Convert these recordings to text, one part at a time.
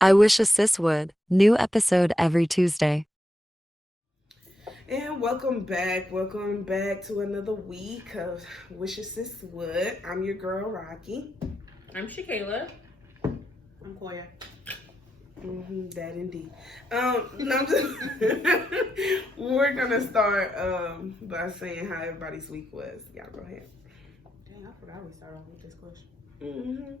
I wish a sis would. New episode every Tuesday. And welcome back. Welcome back to another week of Wish a Sis Would. I'm your girl, Rocky. I'm Shakayla. I'm Coia. That indeed. No, I'm just we're gonna start by saying how everybody's week was. Y'all go ahead. Dang, I forgot we started off with this question.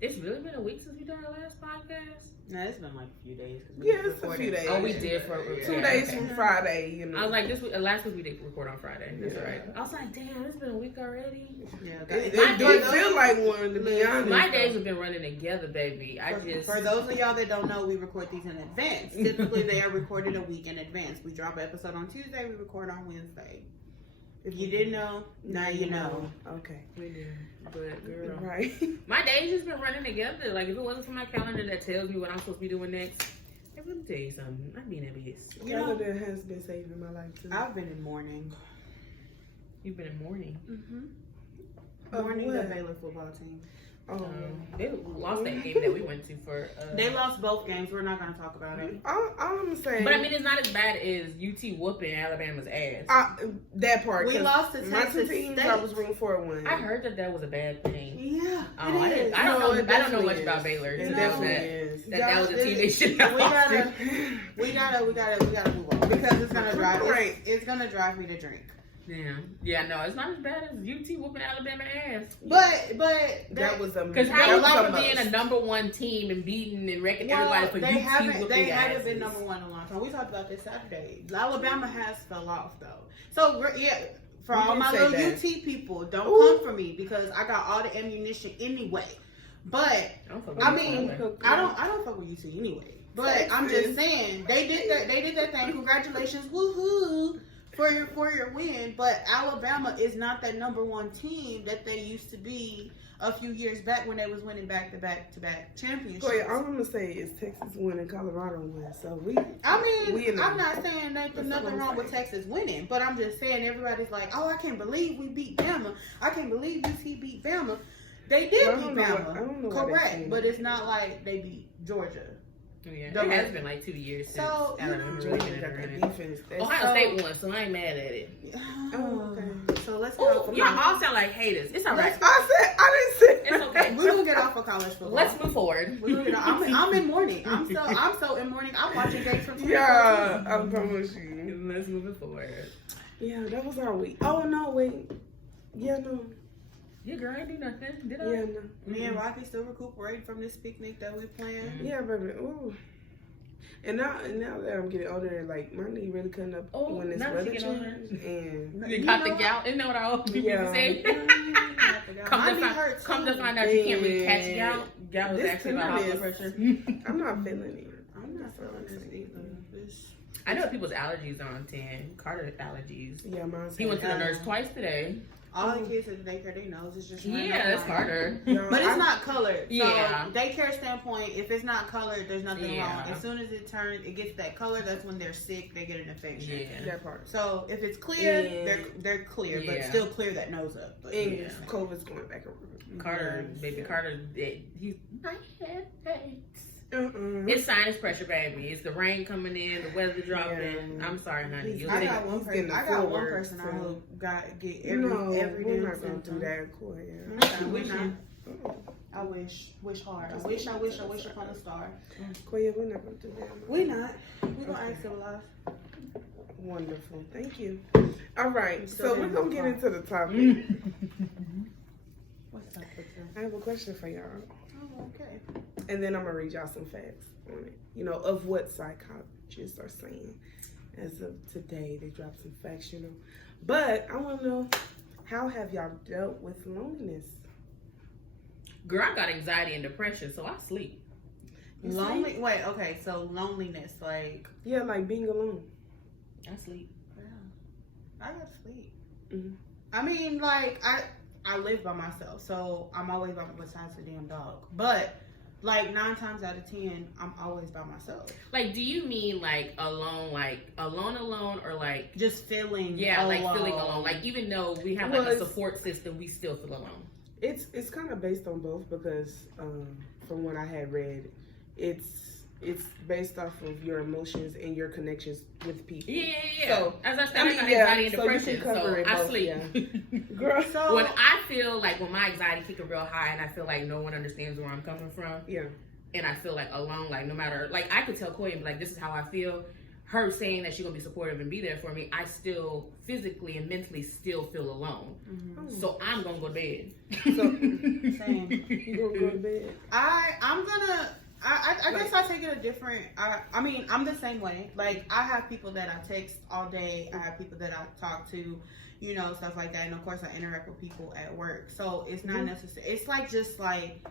It's really been a week since we done our last podcast. No, it's been like a few days. Yeah, it's a few days. Oh, we did for 2 days from Friday. You know, I was like, this week, last week we did record on Friday. That's right. I was like, damn, it's been a week already. Yeah, it did feel like one, to be honest. My days have been running together, baby. For those of y'all that don't know, we record these in advance. Typically, they are recorded a week in advance. We drop an episode on Tuesday. We record on Wednesday. If you didn't know, now you know. Okay. We did. But girl, Right. my days just been running together. Like if it wasn't for my calendar that tells me what I'm supposed to be doing next, hey, let me tell you something. I'd be in that bitch. Calendar has been saving my life too. I've been in mourning. You've been in mourning. Mourning the Baylor football team. They lost that game that we went to for. They lost both games. We're not going to talk about it. I'm saying, But I mean, it's not as bad as UT whooping Alabama's ass. that part. We lost to my Texas two teams State. I was rooting for one. I heard that was a bad thing. Yeah, Oh, it is. I don't know. it I don't know definitely much is. about Baylor. It to know definitely that is. that was a team they should have lost to. We gotta move on because it's gonna drive. It's gonna drive me to drink. Yeah, no, it's not as bad as UT whooping Alabama ass. But that was a Because how that you was like a being must. a number one team and beating and wrecking everybody for they UT haven't whooping been asses. number one in a long time. We talked about this Saturday. Alabama has fell off though. So yeah, for We all did my say little that. UT people, don't come for me because I got all the ammunition anyway. But I mean, I don't fuck with UT anyway. But I'm just saying they did that thing. Congratulations, woohoo! For your win, but Alabama is not that number one team that they used to be a few years back when they was winning back-to-back championships. Wait, all I'm gonna say is Texas win and Colorado win. So I'm not saying that there's nothing wrong with Texas. Texas winning, but I'm just saying everybody's like, oh, I can't believe we beat Bama. I can't believe UT beat Bama. They did I beat don't know Bama, what- I don't know why they correct, saying but that. it's not like they beat Georgia. Yeah, it has been like 2 years since So, you Alabama know, really Georgia been got in that it. defense. Ohio State won, so I ain't mad at it. Oh, okay. So let's get off Oh, of y'all college. all sound like haters. It's all right. I didn't say. It's okay. We're gonna get off of college football. Let's move forward. We're gonna get off. I'm in mourning. I'm so in mourning. I'm watching games from 2014. Yeah, I promise you. Let's move it forward. Yeah, that was our week. Oh no, wait. Yeah, no. Yeah, girl, I ain't do nothing. Did I? Yeah, no. Me and Rocky still recuperating from this picnic that we planned. Yeah, baby. Ooh. And now that I'm getting older, like my knee really cutting up Oh, when this now weather you get older. change. And You got the gout. Isn't that what all people Yeah. say? Come to find out you can't really catch gout. Gout is This actually about high blood tenderness. pressure. I'm not feeling it. I'm not feeling this either. I know people's allergies are on 10. Carter allergies. Yeah, mine's. He went to the nurse twice today. All the kids at the daycare, they nose is just running Yeah, up that's on Carter. No, But it's I- not colored. So Yeah. daycare standpoint, if it's not colored, there's nothing Yeah. wrong. As soon as it gets that color, that's when they're sick, they get an infection. Yeah. that part. So if it's clear, Yeah. they're clear, but Yeah. still clear that nose up. But And Yeah. COVID's going back around. Carter, baby, Carter, he's my head hurts. Uh-uh. It's sinus pressure, baby. It's the rain coming in, the weather dropping. Yeah. I'm sorry, honey. You'll I take got it. one He's person. getting I the got full one word, person I so- hope got get No, every we're damn not gonna do symptom. that, Coia. We not. I wish hard. I wish upon a star. Coia, we're not gonna do that. We not. We gonna act civilized. Wonderful. Thank you. All right, Still so we're in gonna my get car. into the topic. What's up with you? I have a question for y'all, Oh, okay. and then I'm gonna read y'all some facts on it. You know, of what psychologists are saying as of today. They dropped some facts, you know. But I want to know, how have y'all dealt with loneliness? Girl, I got anxiety and depression, so I sleep. You see? Lonely. Wait. Okay. So loneliness, like. Yeah, like being alone. I sleep. Yeah. I gotta sleep. Mhm. I mean, like I live by myself, so I'm always by besides the damn dog. But like 9 times out of 10, I'm always by myself. Like, do you mean like alone, or like Just feeling. yeah, alone. like feeling alone? Like even though we have like Well, a it's- support system, we still feel alone. It's kind of based on both because from what I had read, it's based off of your emotions and your connections with people. Yeah. So, as I said, I mean, I got anxiety and so you depression, can cover so it I both, sleep. yeah. Girl, So When I feel like when my anxiety kicking real high and I feel like no one understands where I'm coming from, yeah. and I feel like alone, like no matter, like I could tell Coia and be like, this is how I feel. Her saying that she's gonna be supportive and be there for me, I still physically and mentally still feel alone. Mm-hmm. So I'm gonna go to bed. So, same. you gonna go to bed? I guess I take it a different. I mean, I'm the same way. Like, I have people that I text all day. I have people that I talk to, you know, stuff like that. And of course, I interact with people at work. So it's not necessary. It's like just like,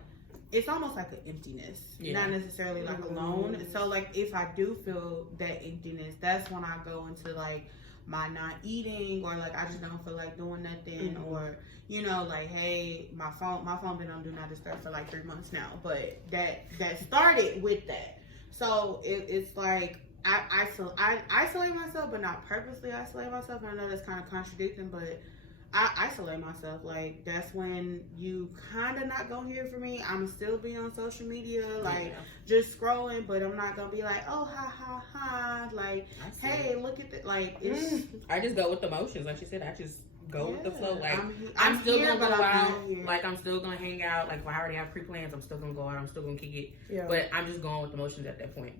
it's almost like an emptiness, not necessarily like alone. So like, if I do feel that emptiness, that's when I go into like my not eating, or like I just don't feel like doing nothing, or you know, like, hey, my phone been on do not disturb for like 3 months now, but that started with that. So it's like I isolate myself, but not purposely isolate myself. I know that's kind of contradicting, but I isolate myself. Like, that's when you kind of not gonna hear from me. I'm still be on social media, like just scrolling, but I'm not gonna be like, oh, ha, like, hey, look at that. Like, it's I just go with the emotions, like she said. I just go with the flow. Like, I'm still here, gonna go out. Here. Like, I'm still gonna hang out. Like, if I already have pre-plans, I'm still gonna go out. I'm still gonna kick it. Yeah. But I'm just going with the emotions at that point.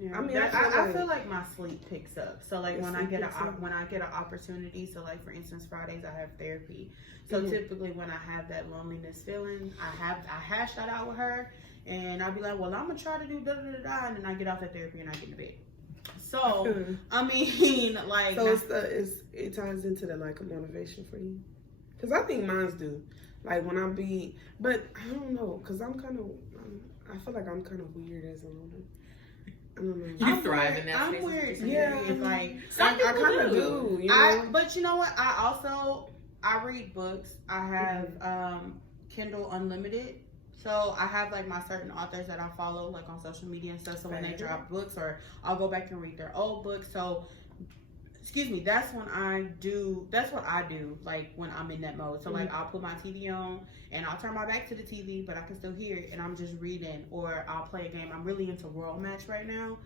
Yeah. I mean, I feel like my sleep picks up. So like when I get when I get an opportunity, so like for instance Fridays I have therapy. So typically when I have that loneliness feeling, I hash that out with her, and I'll be like, well, I'm gonna try to do da da da da, and then I get off that therapy and I get in bed. So I mean, like, so it ties into the like a motivation for you, because I think mine's do. Like when but I don't know, because I feel like I'm kind of weird as a woman. I don't know. You thrive in that I'm space. weird. Yeah, It's like some I kind of do. You know? But you know what? I read books. I have Kindle Unlimited. So I have like my certain authors that I follow like on social media and stuff. So when they drop books, or I'll go back and read their old books. So that's what I do like when I'm in that mode. So like I'll put my TV on and I'll turn my back to the TV, but I can still hear it and I'm just reading, or I'll play a game. I'm really into World Match right now.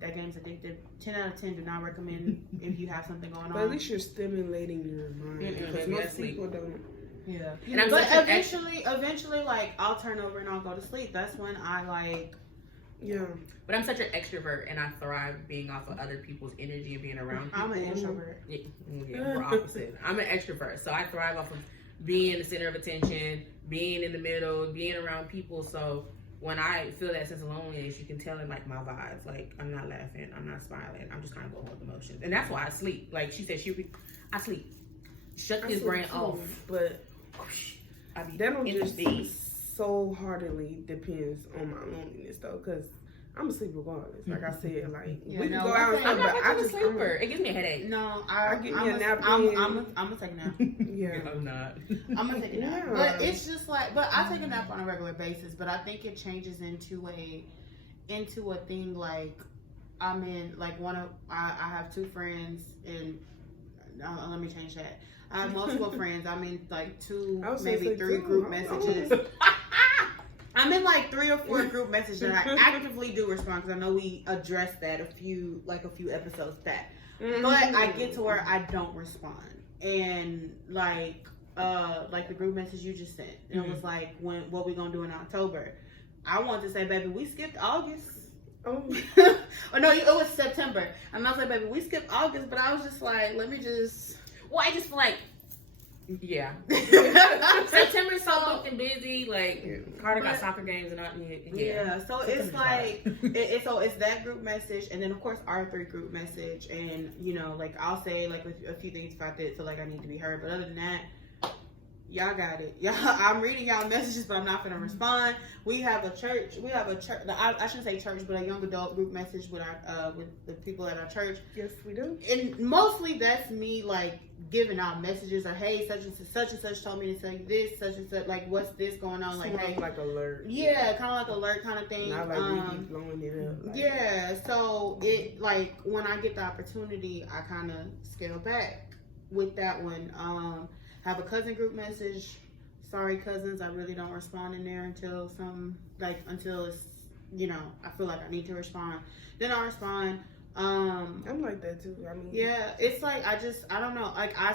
That game's addictive. 10 out of 10 do not recommend if you have something going on. But at least you're stimulating your mind, because most people don't. Yeah. And but eventually like I'll turn over and I'll go to sleep. That's when I like. Yeah. But I'm such an extrovert, and I thrive being off of other people's energy and being around people. I'm an introvert. Yeah, we're opposite. I'm an extrovert, so I thrive off of being the center of attention, being in the middle, being around people. So when I feel that sense of loneliness, you can tell in like my vibes. Like, I'm not laughing, I'm not smiling, I'm just kind of going with emotions, and that's why I sleep. Like she said, I sleep. Shut this brain off. But that don't just so heartedly depends on my loneliness though, because I'm asleep regardless. Like I said, like we can go out and I'm stuff, not but I a just sleeper. It gives me a headache. No, I get me a nap. I'm gonna take a nap. Yeah, I'm not. I'm gonna take a nap. But it's just like, but I take a nap on a regular basis. But I think it changes into a thing like I'm in like I have 2 friends, and let me change that. I have multiple friends. I'm in like 2, maybe 3 group messages. I'm in like 3 or 4 group messages that I actively do respond, because I know we addressed that a few episodes back. But I get to where I don't respond, and like the group message you just sent, and it was like, what we gonna do in October? I want to say, baby, we skipped August. Oh no, it was September, and I was like, baby, we skipped August, but I was just like, let me just. Well, I just feel like, yeah. September's so booked and busy. Like, Carter got soccer games and all. Yeah, so it's like, so it's that group message, and then of course our 3 group message, and you know, like I'll say like a few things about that, so like I need to be heard. But other than that, y'all got it. Y'all, I'm reading y'all messages, but I'm not gonna respond. We have a church. I shouldn't say church, but a young adult group message with the people at our church. Yes, we do. And mostly that's me like giving out messages, or hey, such and such told me to tell you this, such and such, like what's this going on, like hey, like alert. Yeah, kind of like alert kind of thing. Not like we keep blowing it up. Like. Yeah, so it like when I get the opportunity, I kind of scale back with that one. Have a cousin group message. Sorry, cousins, I really don't respond in there until it's I feel like I need to respond, then I'll respond. I'm like that too. I mean, yeah, it's like I don't know. Like I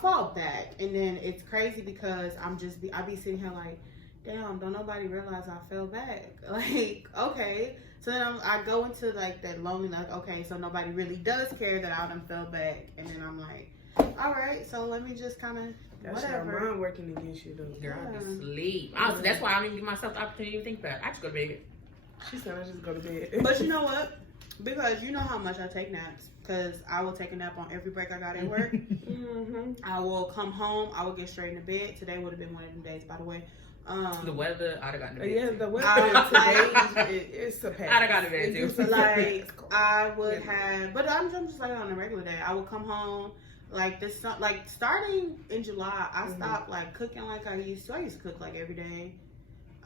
fall back, and then it's crazy because I be sitting here like, damn, don't nobody realize I fell back. Like, okay, so then I go into like that loneliness. Like, okay, so nobody really does care that I done fell back, and then I'm like, all right, so let me just kind of. That's your mind working against you, though. Girl, I be sleep. That's why I don't even give myself the opportunity to think about it. I just go to bed. She said I just go to bed. But you know what? Because you know how much I take naps. Because I will take a nap on every break I got at work. I will come home. I will get straight into bed. Today would have been one of them days, by the way. The weather, I'd have gotten to bed. Yeah, the weather today it's a pack. I'd have gotten to bed too. Like I would have, but I'm just like on a regular day. I would come home. Like starting in July, I stopped like cooking like I used to. I used to cook like every day.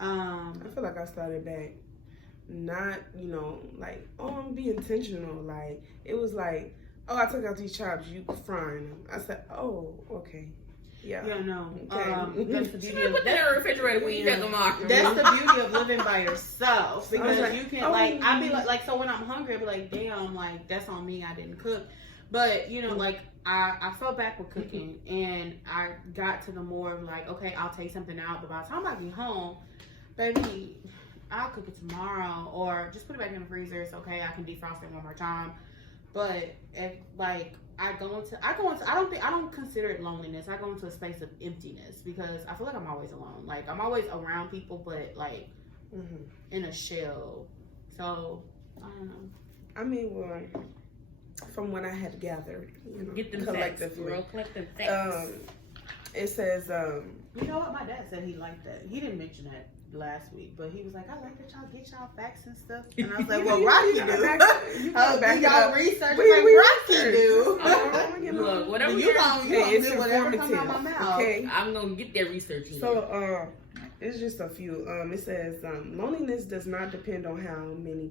I feel like I started back, not like I'm gonna be intentional. Like it was like, oh, I took out these chops, you frying them. I said, oh, okay, yeah, no. Okay. That's the beauty of put that in the refrigerator when you get them off. That's the beauty of living by yourself because like, you can I be like so when I'm hungry, I be like, damn, like that's on me. I didn't cook, but like. I fell back with cooking and I got to the more of like, okay, I'll take something out, but by the time I get home, baby, I'll cook it tomorrow or just put it back in the freezer. It's okay, I can defrost it one more time. But if like I don't consider it loneliness. I go into a space of emptiness because I feel like I'm always alone. Like I'm always around people, but like in a shell. So I don't know. I mean, well, from what I had gathered, get them collectively. Facts, collect them facts. It says, you know what? My dad said he liked that. He didn't mention that last week, but he was like, I like that y'all get y'all facts and stuff. And I was like, well, Rocky do. Do y'all research like Rocky do? Look, whatever you gonna do whatever comes out my mouth. Okay. I'm gonna get that research in. So, it's just a few. It says, loneliness does not depend on how many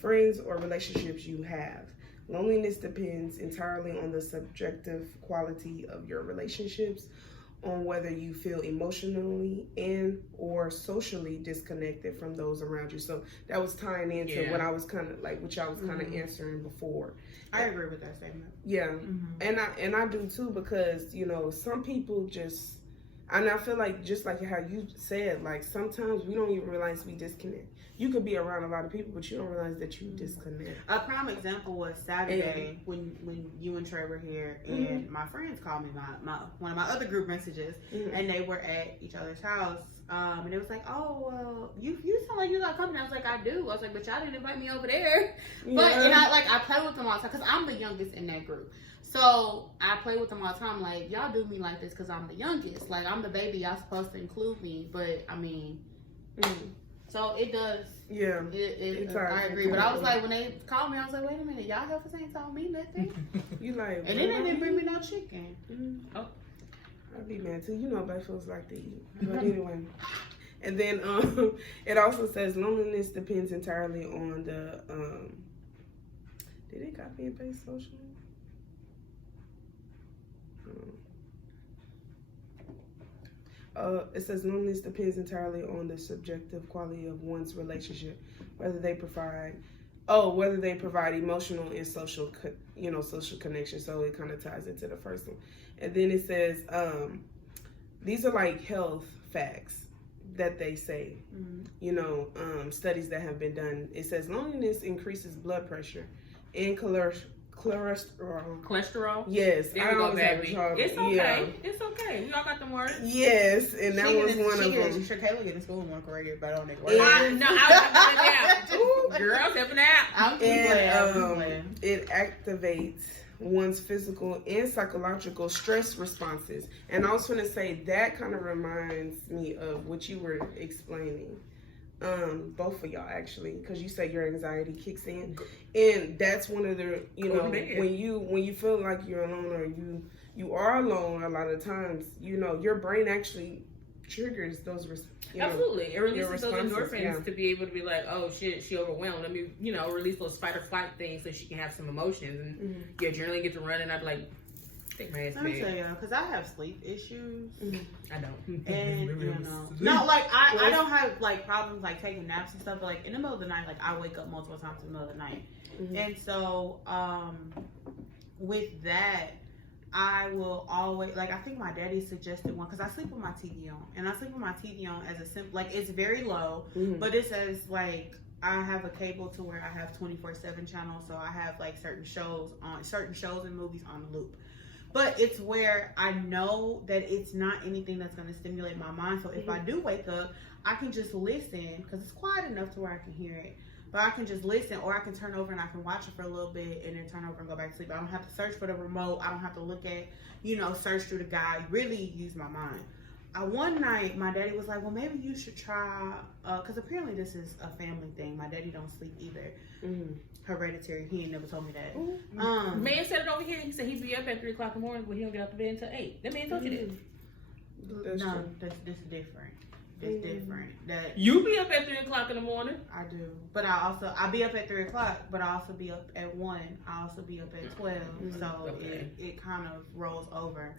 friends or relationships you have. Loneliness depends entirely on the subjective quality of your relationships, on whether you feel emotionally and or socially disconnected from those around you. So that was tying into what I was kind of like, which I was kind of answering before. I agree with that statement. Yeah, and I do too because some people just, and I feel like just like how you said, like sometimes we don't even realize we disconnect. You could be around a lot of people, but you don't realize that you disconnect. A prime example was Saturday when you and Trey were here, and my friends called me one of my other group messages, and they were at each other's house, and it was like, oh, well, you sound like you got company. I was like, I do. I was like, but y'all didn't invite me over there. But and I play with them all the time because I'm the youngest in that group. So I play with them all the time. Like, y'all do me like this because I'm the youngest. Like, I'm the baby. Y'all supposed to include me. But I mean. So it does. Yeah. I agree. But I was like, when they called me, I was like, wait a minute, y'all heifers ain't told me nothing. You like, and then they didn't bring me no chicken. Oh. I'd be mad too. Black folks like to eat. But anyway. And then it also says loneliness depends entirely on the did it copy and paste socially? It says loneliness depends entirely on the subjective quality of one's relationship, whether they provide emotional and social, social connection. So it kind of ties into the first one. And then it says, these are like health facts that they say, studies that have been done. It says loneliness increases blood pressure and cholesterol. Yes. There we go, baby. It's okay. Yeah. It's okay. We all got them words. Yes, and that was one of them. Shakayla getting school and corrected, but I don't think. I was girl, stepping out. I'm playing. It activates one's physical and psychological stress responses. And I was going to say that kind of reminds me of what you were explaining. Both of y'all actually, because you say your anxiety kicks in, and that's one of the when you feel like you're alone or you are alone a lot of times, your brain actually triggers those absolutely. It releases those endorphins to be able to be like, oh shit, she overwhelmed. Let me release those fight or flight things so she can have some emotions, and your adrenaline gets to run, and I'd be like, Take my ass Let me back. tell y'all, because I have sleep issues. I don't. And, you know. No, like, I don't have, like, problems, like, taking naps and stuff. But, like, in the middle of the night, like, I wake up multiple times in the middle of the night. And so, with that, I will always, like, I think my daddy suggested one, because I sleep with my TV on. And I sleep with my TV on as a simple, like, it's very low, but it says, like, I have a cable to where I have 24/7 channels, so I have, like, certain shows and movies on loop. But it's where I know that it's not anything that's going to stimulate my mind. So if I do wake up, I can just listen, because it's quiet enough to where I can hear it. But I can just listen, or I can turn over and I can watch it for a little bit and then turn over and go back to sleep. I don't have to search for the remote. I don't have to look at, search through the guide. Really use my mind. One night, my daddy was like, well, maybe you should try, because apparently this is a family thing. My daddy don't sleep either. Hereditary. He ain't never told me that. Man said it over here. He said he'd be up at 3 o'clock in the morning, but he don't get out the bed until 8. That man told you that. That's true. That's different. It's different. That you be up at 3 o'clock in the morning. I do, but I be up at 3 o'clock, but I also be up at 1. I also be up at 12. So it kind of rolls over.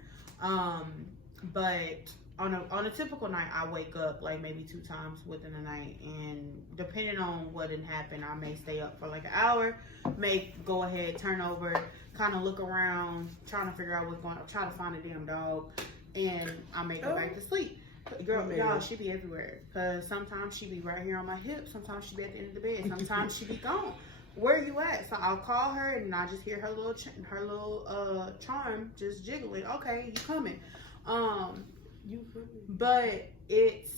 But on a typical night, I wake up like maybe 2 times within the night, and depending on what had happened, I may stay up for like an hour, may go ahead, turn over, kind of look around, trying to figure out what's going on, try to find a damn dog, and I may go back to sleep. Girl, y'all, she be everywhere. Because sometimes she be right here on my hip. Sometimes she be at the end of the bed. Sometimes she be gone. Where are you at? So I'll call her and I just hear her little charm just jiggling. Okay, you coming? But it's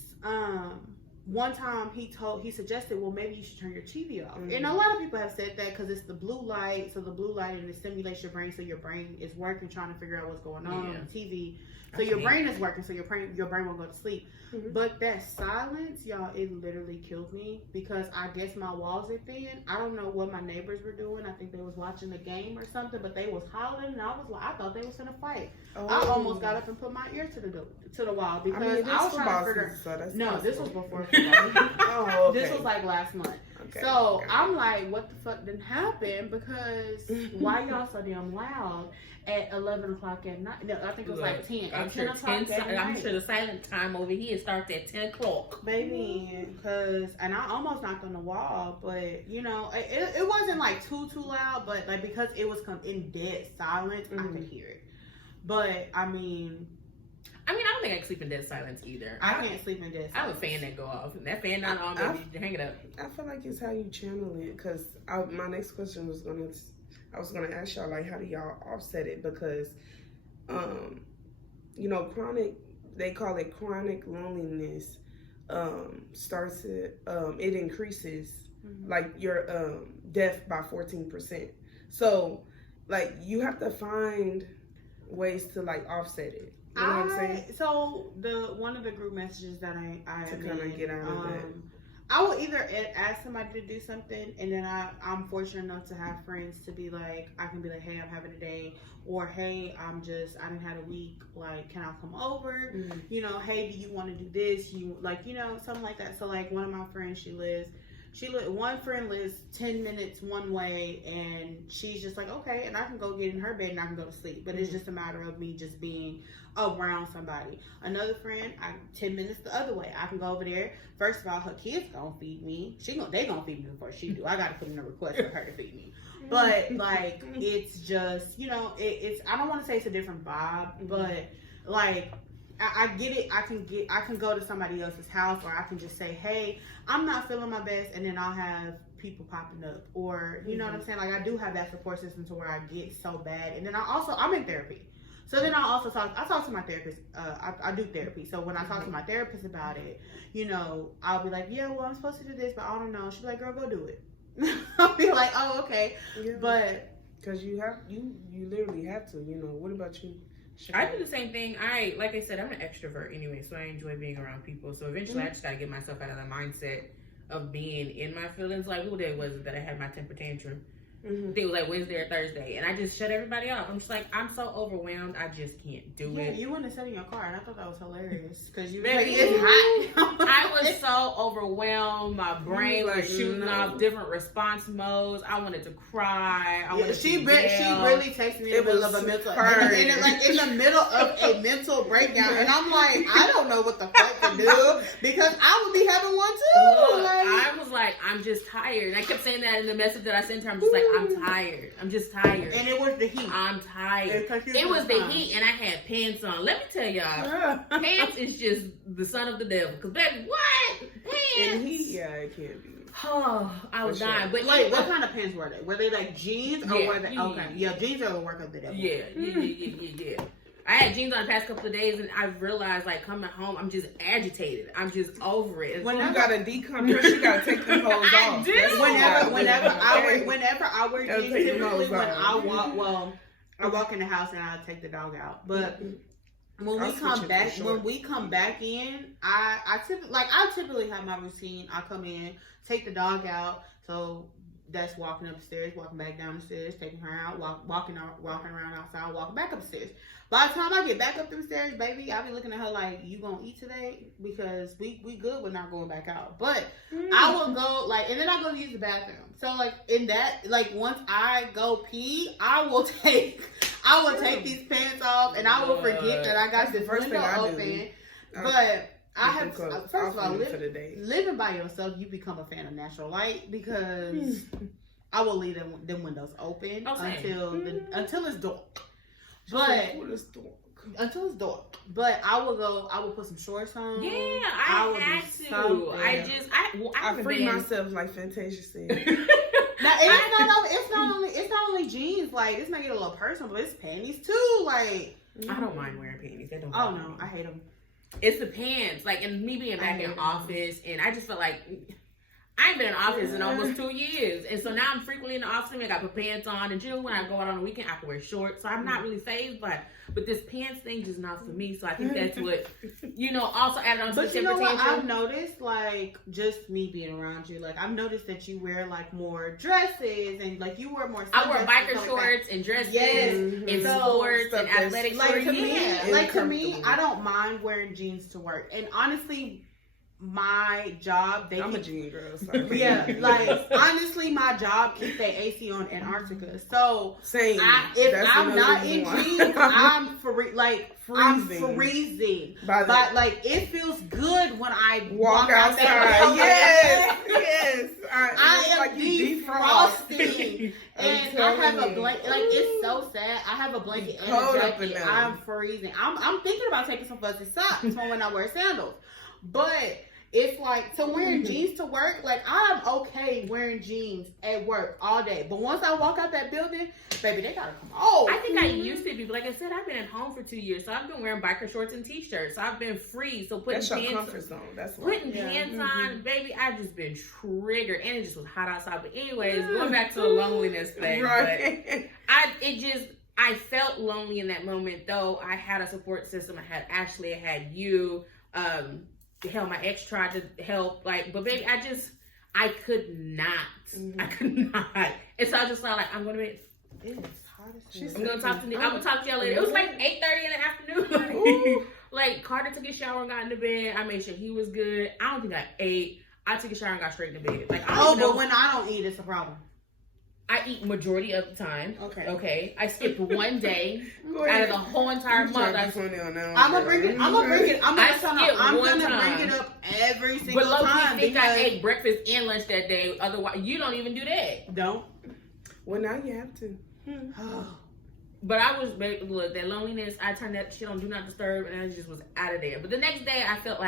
one time he suggested, well, maybe you should turn your TV off. And a lot of people have said that because it's the blue light. So the blue light and it stimulates your brain, so your brain is working, trying to figure out what's going on the TV. So your brain is working, so your brain will go to sleep. But that silence, y'all, it literally killed me, because I guess my walls are thin. I don't know what my neighbors were doing. I think they was watching the game or something, but they was hollering, and I thought they was gonna fight. I almost got up and put my ear to the wall, because I was trying to figure. No, this was before. This was like last month. Okay, so I'm like, what the fuck didn't happen? Because why y'all so damn loud at 11 o'clock at night? No, I think it was like 10. I'm sure 10 I'm sure the silent time over here starts at 10 o'clock. Baby, and I almost knocked on the wall, but it wasn't like too loud, but like because it was in dead silence, I could hear it. But I don't think I can sleep in dead silence either. I can't sleep in dead silence. I have a fan that go off. That fan not on, baby. Hang it up. I feel like it's how you channel it. Because my next question was I was gonna ask y'all, like, how do y'all offset it? Because, chronic, they call it chronic loneliness. Starts to it increases like your death by 14%. So, like, you have to find ways to like offset it. You know what I'm saying? So one of the group messages that I to kind of get out of that. I will either ask somebody to do something, and then I'm fortunate enough to have friends to be like, I can be like, hey, I'm having a day, or hey, I didn't have a week, like, can I come over? Hey, do you want to do this? Something like that. So like one of my friends, one friend lives 10 minutes one way, and she's just like, okay, and I can go get in her bed and I can go to sleep. But it's just a matter of me just being around somebody. Another friend, 10 minutes the other way. I can go over there. First of all, her kids gonna feed me. They gonna feed me before she do. I gotta put in a request for her to feed me. But like, it's just, it's I don't want to say it's a different vibe, but like, I get it. I can go to somebody else's house, or I can just say, hey, I'm not feeling my best, and then I'll have people popping up, or you know what I'm saying? Like, I do have that support system to where I get so bad, and then I'm in therapy. So then I talk to my therapist. I do therapy. So when I talk to my therapist about it, I'll be like, yeah, well, I'm supposed to do this, but I don't know. She'll be like, girl, go do it. I'll be like, oh, okay. Yeah. But because you literally have to, what about you? I do the same thing. Like I said, I'm an extrovert anyway, so I enjoy being around people. So eventually I just gotta get myself out of the mindset of being in my feelings. Like, what day was it that I had my temper tantrum? I think it was like Wednesday or Thursday, and I just shut everybody off. I'm just like, I'm so overwhelmed, I just can't do it. You wouldn't have sat in your car, and I thought that was hilarious because you Baby, it's hot. I was so overwhelmed. My brain was shooting off different response modes. I wanted to cry. She really texted me in the middle of a mental, in the middle of a mental breakdown, and I'm like, I don't know what the fuck to do because I would be having one too. Look, I was like, I'm just tired, and I kept saying that in the message that I sent her. I'm just like, I'm tired. I'm just tired. And it was the heat. I'm tired. It was the heat, and I had pants on. Let me tell y'all, pants is just the son of the devil. Cause baby, what pants? In heat, yeah, it can't be. Oh, I was dying. But wait, what kind of pants were they? Were they like jeans or were they? Okay, yeah, jeans are the work of the devil. Yeah. I had jeans on the past couple of days, and I realized, like, coming home, I'm just agitated. I'm just over it. When you gotta decompress, you gotta take the clothes off. I do. Whenever I wear jeans, typically when I walk in the house and I take the dog out. But when we come back in, I typically have my routine. I come in, take the dog out, so that's walking upstairs, walking back down the stairs, taking her out, walking around outside, walking back upstairs. By the time I get back up the stairs, baby, I'll be looking at her like, you gonna eat today? Because we good with not going back out. But I will go, and then I go use the bathroom. So, in that, once I go pee, I will take these pants off, and I will forget that I got this window open. But I have, first of all, living by yourself, you become a fan of natural light because I will leave them windows open until it's dark. But until it's dark. But I will put some shorts on. Yeah, I had to. I free myself like Fantasia said. Now it's not only jeans. This might get a little personal, but it's panties too. I don't mind wearing panties. They don't. Oh no, I hate them. It's the pants. And me being back in office, and I just felt like I ain't been in office in almost 2 years. And so now I'm frequently in the office. I got to put pants on. And when I go out on the weekend, I can wear shorts. So I'm not really phased by it. But this pants thing just not for me. So I think that's what, also added on to the But you know what I've noticed? Just me being around you. I've noticed that you wear, more dresses. And, you wear more I wear biker shorts and dresses and sports and athletic shorts. To me, I don't mind wearing jeans to work. And honestly, my job, I'm a jean girl. Honestly, my job keeps their AC on Antarctica. So same. If I'm not in jeans, I'm freezing. But it feels good when I walk outside. Yes. I am defrosting, and I have a blanket. It's so sad. I have a blanket and a jacket. I'm freezing. I'm thinking about taking some fuzzy socks when I wear sandals, but. It's so wearing jeans to work, I'm okay wearing jeans at work all day. But once I walk out that building, baby, they gotta come on. I think I used to be, but like I said, I've been at home for 2 years, so I've been wearing biker shorts and t-shirts. So I've been free. So putting pants, comfort zone. That's putting pants on, baby. I've just been triggered, and it just was hot outside. But anyways, going back to the loneliness thing, right? But I felt lonely in that moment. Though I had a support system. I had Ashley. I had you. Hell, my ex tried to help, but baby, I could not. I could not. And so I just thought, I'm going to be, I'm going to talk to you. I'm going to talk to y'all later. It was 8:30 in the afternoon. Carter took his shower and got into bed. I made sure he was good. I don't think I ate. I took a shower and got straight into bed. But when I don't eat, it's a problem. I eat majority of the time. Okay. I skipped one day out of the whole entire month. I'm gonna bring it up every single time. But I ate breakfast and lunch that day. Otherwise, you don't even do that. Don't. Well, now you have to. But I was, look, that loneliness, I turned that shit on Do Not Disturb, and I just was out of there. But the next day, I felt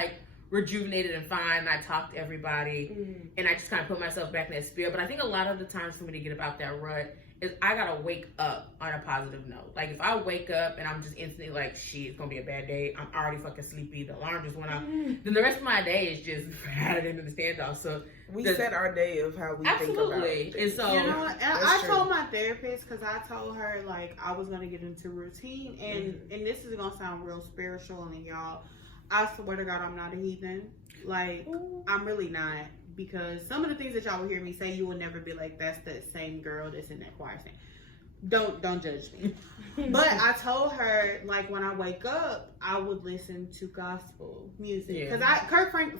rejuvenated and fine. I talked to everybody, and I just kind of put myself back in that spirit. But I think a lot of the times for me to get up out that rut is I gotta wake up on a positive note. If I wake up and I'm just instantly shit, it's gonna be a bad day. I'm already fucking sleepy. The alarm just went off. Then the rest of my day is just headed into the standoff. So we set our day of how we think about it. And so I told my therapist, because I told her I was gonna get into routine, and this is gonna sound real spiritual, and y'all, I swear to God, I'm not a heathen. I'm really not. because some of the things that y'all will hear me say, you will never be like, that's that same girl that's in that choir singing. Don't judge me. But I told her, like, when I wake up, I would listen to gospel music. Because Kirk Franklin,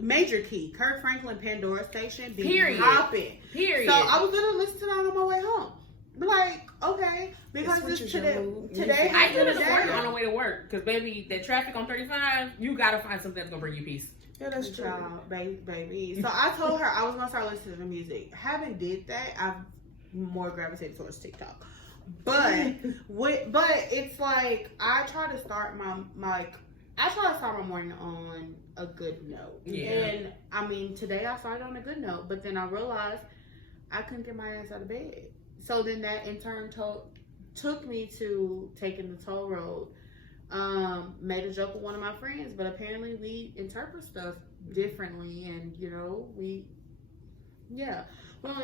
major key, Kirk Franklin Pandora Station be hopping. Period. So I was gonna listen to that on my way home. Like, okay, because it's today. I do it on the way to work, because baby, that traffic on 35, you gotta find something that's gonna bring you peace. Yeah, that's true, baby. So I told her I was gonna start listening to music. Having did that, I've more gravitated towards TikTok. But it's like I try to start my morning on a good note. Yeah. And I mean, today I started on a good note, but then I realized I couldn't get my ass out of bed. So then that in turn took me to taking the toll road. Made a joke with one of my friends, but apparently we interpret stuff differently, and we don't leave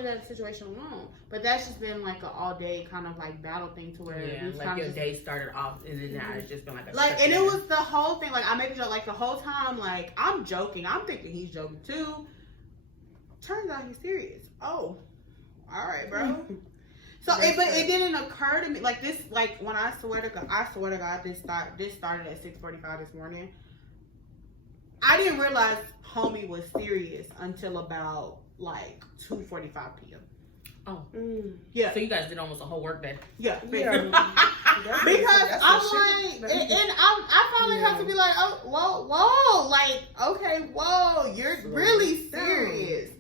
that situation alone. But that's just been like an all day kind of like battle thing to where like your day started off and then now it's just been like and it was the whole thing. Like I make a joke like the whole time, like I'm joking. I'm thinking he's joking too. Turns out he's serious. Oh, all right, bro. So, it didn't occur to me like this. Like when I swear to God, this started at 6:45 this morning. I didn't realize homie was serious until about like 2:45 p.m. Oh, yeah. So you guys did almost a whole work day. Yeah. Because I'm like, and I finally have to be like, oh, whoa, like, okay, whoa, you're really serious.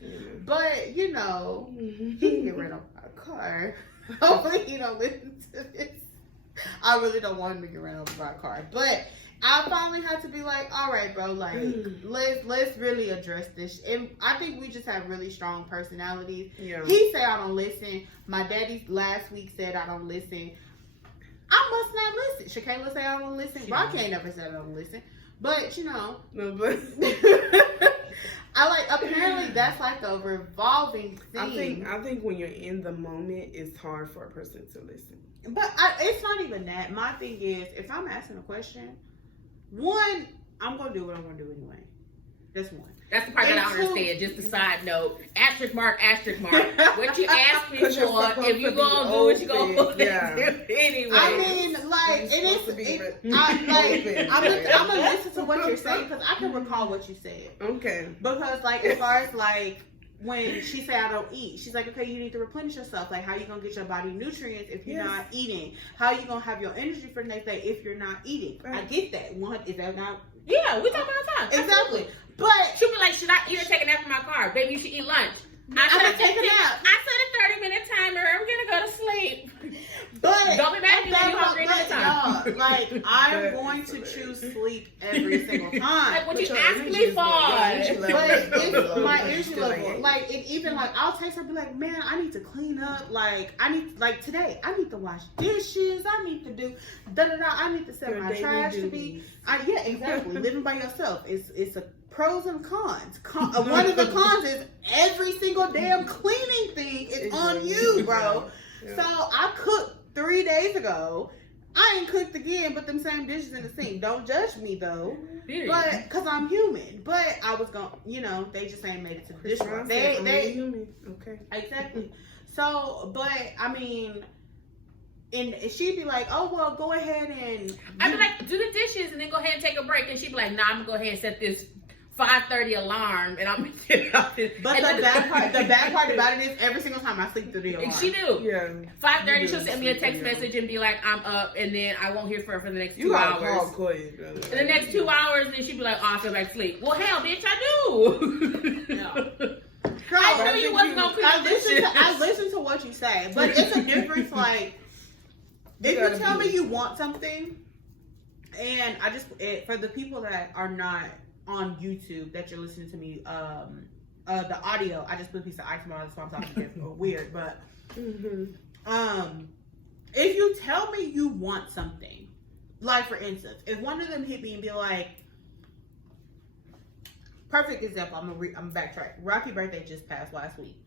But he can get rid of our car. Hopefully he don't listen to this. I really don't want him to get ran over by a car. But I finally had to be like, all right, bro, like let's really address this. And I think we just have really strong personalities. Yeah. He said I don't listen. My daddy last week said I don't listen. I must not listen. Shakayla said I don't listen. Rocky ain't never said I don't listen. But apparently that's like a revolving thing. I think when you're in the moment, it's hard for a person to listen. But it's not even that. My thing is, if I'm asking a question, one, I'm gonna do what I'm gonna do anyway. That's one. That's the part that I understand. Just a side note. Asterisk mark. What you ask me for, if you gonna do what you gonna do. Yeah. Anyway. I mean, like, I'm gonna listen to what you're saying because I can recall what you said. Okay. Because, like, as far as, like, when she said I don't eat, she's like, okay, you need to replenish yourself. Like, how you gonna get your body nutrients if you're not eating? How you gonna have your energy for the next day if you're not eating? Right. I get that. Is that not? Yeah, we talk about the time. Exactly. But she'll be like, should I eat or take a nap in my car? Baby, you should eat lunch. I'm gonna take a nap. I set a 30-minute timer. I'm gonna go to sleep. But don't be mad at me when you're hungry at time. Like, I'm going to choose sleep every single time. Like what you ask me for. But it's my energy level. Like, it even like I'll text her, be like, man, I need to clean up. Like, today, I need to wash dishes. I need to do I need to set my trash to be. Yeah, exactly. Living by yourself it's a pros and cons. One of the cons is every single damn cleaning thing is on you, bro. Yeah. So I cooked 3 days ago. I ain't cooked again, but them same dishes in the sink. Don't judge me though. Period. But because I'm human. But I was gonna, they just ain't made it to the dishwasher. They human. Okay. Exactly. So, but I mean. And she'd be like, oh, well, go ahead and... I'd be like, do the dishes and then go ahead and take a break. And she'd be like, nah, I'm going to go ahead and set this 5:30 alarm and I'm going to get off this. But the bad part about it is every single time I sleep through the alarm. And she do. Yeah. 5:30, she'll send me a text message and be like, I'm up. And then I won't hear from her for the next 2 hours. You gotta call Coia. In the next 2 hours, then she'd be like, oh, I feel like sleep. Well, hell, bitch, I do. No. Girl, I knew you wasn't going to clean dishes. I listen to what you say. But it's a difference, like... If you tell me you want something, and for the people that are not on YouTube that you're listening to me, the audio, I just put a piece of ice on it, so I'm talking it's weird, but if you tell me you want something, like for instance, if one of them hit me and be like, perfect example, I'm backtrack. Rocky's birthday just passed last week.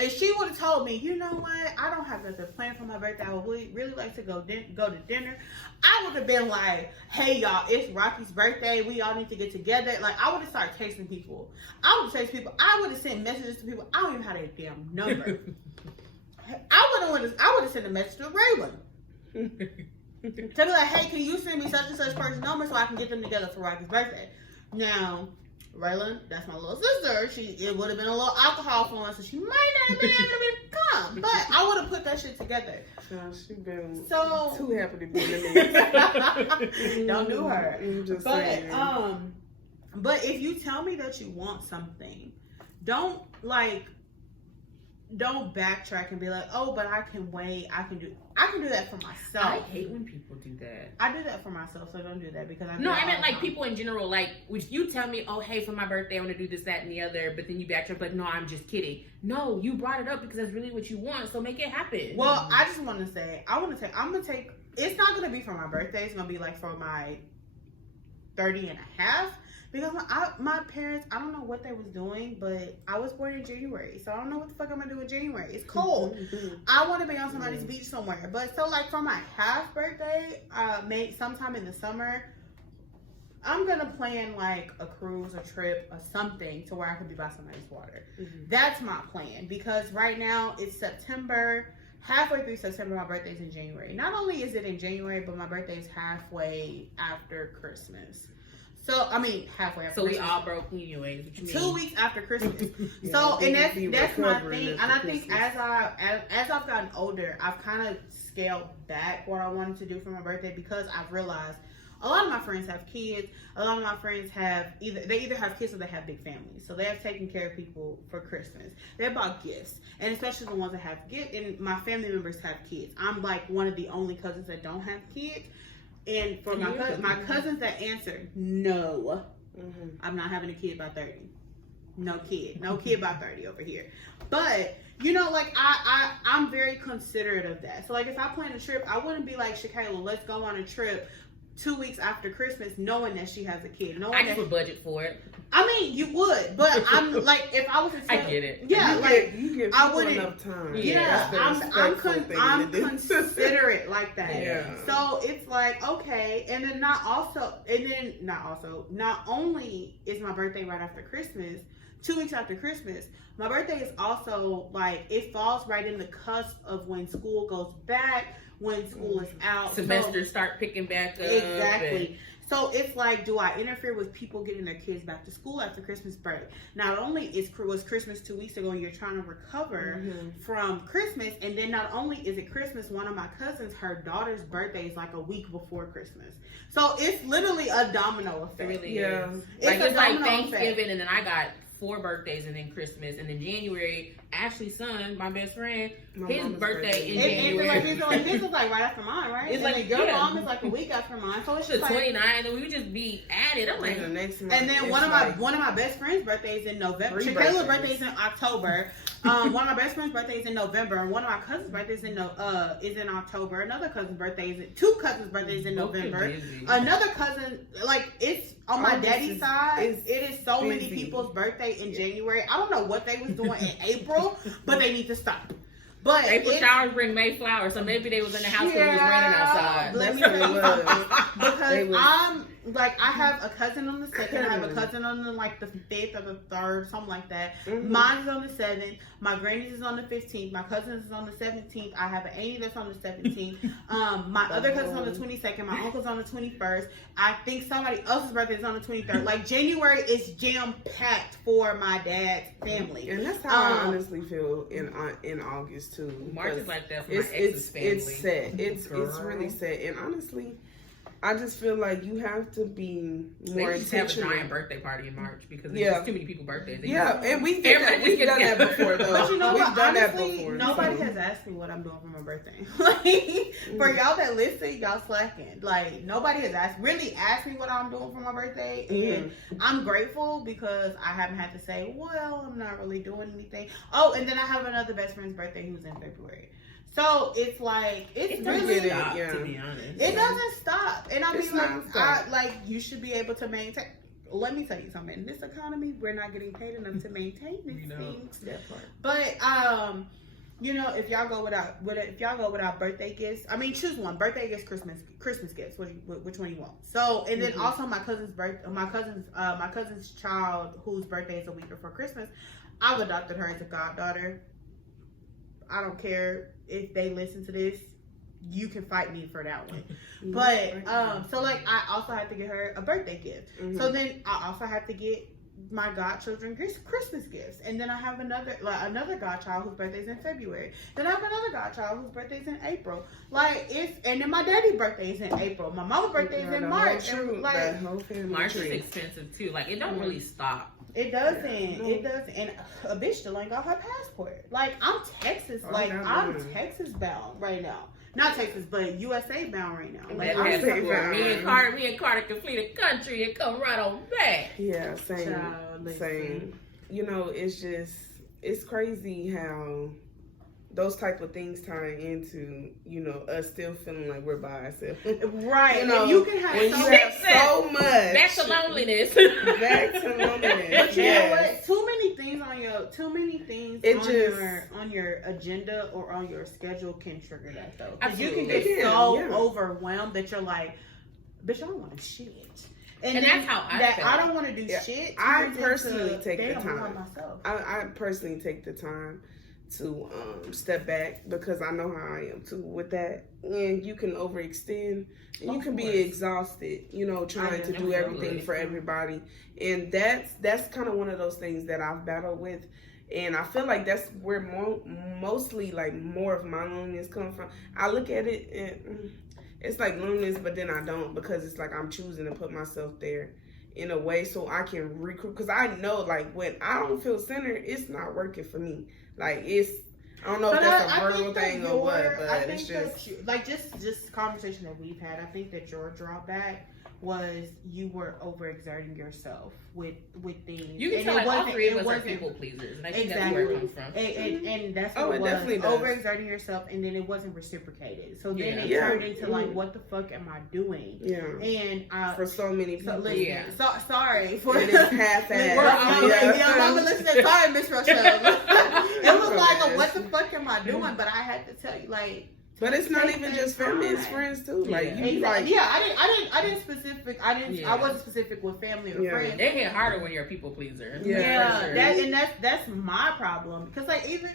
If she would have told me, you know what, I don't have nothing planned for my birthday, I would really like to go to dinner, I would have been like, hey y'all, it's Rocky's birthday, we all need to get together. Like, I would have started texting people. I would have sent messages to people. I don't even have their damn number. I would have sent a message to Raylan to be like, hey, can you send me such and such person's number so I can get them together for Rocky's birthday? Now, Raylan, that's my little sister. It would have been a little alcohol for her, so she might not have been able to come. But I would have put that shit together. She been so too happy to be in the mix. Don't do her. Just saying. But if you tell me that you want something, don't backtrack and be like, oh, but I can wait. I can do that for myself. I hate when people do that. I do that for myself, so don't do that because I meant like people in general. Like, if you tell me, oh, hey, for my birthday, I want to do this, that, and the other, but then you backtrack, but no, I'm just kidding. No, you brought it up because that's really what you want, so make it happen. Well, I just want to say, I'm going to take, it's not going to be for my birthday. It's going to be like for my 30 and a half. Because my parents, I don't know what they was doing, but I was born in January, so I don't know what the fuck I'm gonna do in January. It's cold. I want to be on somebody's beach somewhere. But so like for my half birthday, sometime in the summer, I'm gonna plan like a cruise, a trip, or something to where I could be by somebody's water. That's my plan because right now it's September. Halfway through September, my birthday's in January. Not only is it in January, but my birthday is halfway after Christmas. So, I mean, halfway after Christmas. So we all broke anyways. 2 weeks after Christmas. So, and that's my thing. And I think as I've gotten older, I've kind of scaled back what I wanted to do for my birthday because I've realized a lot of my friends have kids. A lot of my friends have either have kids or they have big families. So they have taken care of people for Christmas. They bought gifts. And especially the ones that have gifts. And my family members have kids. I'm like one of the only cousins that don't have kids. And for my cousins that answered, no, I'm not having a kid by 30. No kid by 30 over here. But, you know, like I'm very considerate of that. So like if I plan a trip, I wouldn't be like, Shakayla, let's go on a trip 2 weeks after Christmas knowing that she has a kid. I just would budget for it. I mean, you would, but I'm like, if I was to tell, I get it. Yeah, you give I wouldn't enough time. Yeah, I'm considerate like that. Yeah. So it's like, okay, and then not only is my birthday right after Christmas, 2 weeks after Christmas, my birthday is also like, it falls right in the cusp of when school goes back, when school is out. Semesters start picking back up. Exactly. So it's like, do I interfere with people getting their kids back to school after Christmas break? Not only was Christmas 2 weeks ago and you're trying to recover from Christmas, and then not only is it Christmas, one of my cousins, her daughter's birthday is like a week before Christmas. So it's literally a domino effect. It really is. It's like Thanksgiving, and then I got 4 birthdays, and then Christmas, and then January, Ashley's son, my best friend, his birthday in January. His was like right after mine, right? It's like your mom is like a week after mine, so it's just like 29, and then we would just be at it. I'm like, the next month, and then one of my best friend's birthdays in November. Shakayla's birthday is in October. One of my best friend's birthday is in November, and one of my cousins' birthdays is in October. Another cousin's birthday is two cousins' birthdays in November. Another cousin, like it's on my daddy's side. It is so many people's birthday in January. I don't know what they was doing in April, but they need to stop. But April showers bring May flowers, so maybe they was in the house and it was raining outside. Let me tell you something. Because I'm like, I have a cousin on the 2nd, I have a cousin on the like the 5th or the 3rd, something like that. Mine is on the 7th. My granny's is on the 15th. My cousin's is on the 17th. I have an auntie that's on the 17th. My other cousin's on the 22nd. My uncle's on the 21st. I think somebody else's birthday is on the 23rd. Like January is jam packed for my dad's family, and that's how I honestly feel in August too. March is like that for my ex's family. It's set. It's really set, and honestly, I just feel like you have to be more intentional. They just have a giant birthday party in March because there's too many people's birthdays. And we've done that before, though. But you know what? Honestly, nobody has asked me what I'm doing for my birthday. Like, for y'all that listen, y'all slacking. Like, nobody has really asked me what I'm doing for my birthday. And I'm grateful because I haven't had to say, well, I'm not really doing anything. Oh, and then I have another best friend's birthday who's in February. So it's like it really to be honest. It doesn't stop, and I mean, like, you should be able to maintain. let me tell you something. In this economy, we're not getting paid enough to maintain these things. That part. But if y'all go without birthday gifts, I mean, choose one: birthday gifts, Christmas gifts. Which one you want? So, and then also my cousin's child, whose birthday is a week before Christmas, I've adopted her as a goddaughter. I don't care if they listen to this. You can fight me for that one. But so like I also have to get her a birthday gift. So then I also have to get my godchildren Christmas gifts. And then I have another godchild whose birthday's in February. Then I have another godchild whose birthday's in April. And then my daddy's birthday is in April. My mama's birthday is in March. And like March is expensive too. Like it don't really stop. It doesn't. It doesn't. And a bitch still ain't got her passport. Like I'm Texas. I'm Texas bound right now. Not Texas, but USA bound right now. Like me and Carter can flee the country and come right on back. Yeah, same. You know, it's crazy how those type of things tie into, us still feeling like we're by ourselves. Right. And you can have so much. Back to loneliness. But you know what? Too many things on your agenda or on your schedule can trigger that though. Because you can get so overwhelmed that you're like, bitch, I don't want to shit. And that's how I felt. I don't want to do shit. I personally take the time. Myself. I personally take the time to step back because I know how I am too with that. And you can overextend. And you can be exhausted, trying to do everything for everybody. And that's kind of one of those things that I've battled with. And I feel like that's where mostly like more of my loneliness comes from. I look at it and it's like loneliness, but then I don't, because it's like I'm choosing to put myself there in a way so I can recruit. Because I know like when I don't feel centered, it's not working for me. Like I don't know if that's a verbal thing or what, but it's just just conversation that we've had. I think that your drawback was you were overexerting yourself with things. You can tell like all three of us are people pleasers, and I think that's where it comes from. And that's what it was. Overexerting yourself, and then it wasn't reciprocated. So then it turned into like, what the fuck am I doing? Yeah. And for so many people. Sorry for this half-assed. Mama listening. Sorry, Miss Rochelle. It was like, what the fuck am I doing? But I had to tell you, like. But it's not even just family; it's friends too. Like I wasn't specific with family or friends. They hit harder when you're a people pleaser. That's my problem, because like even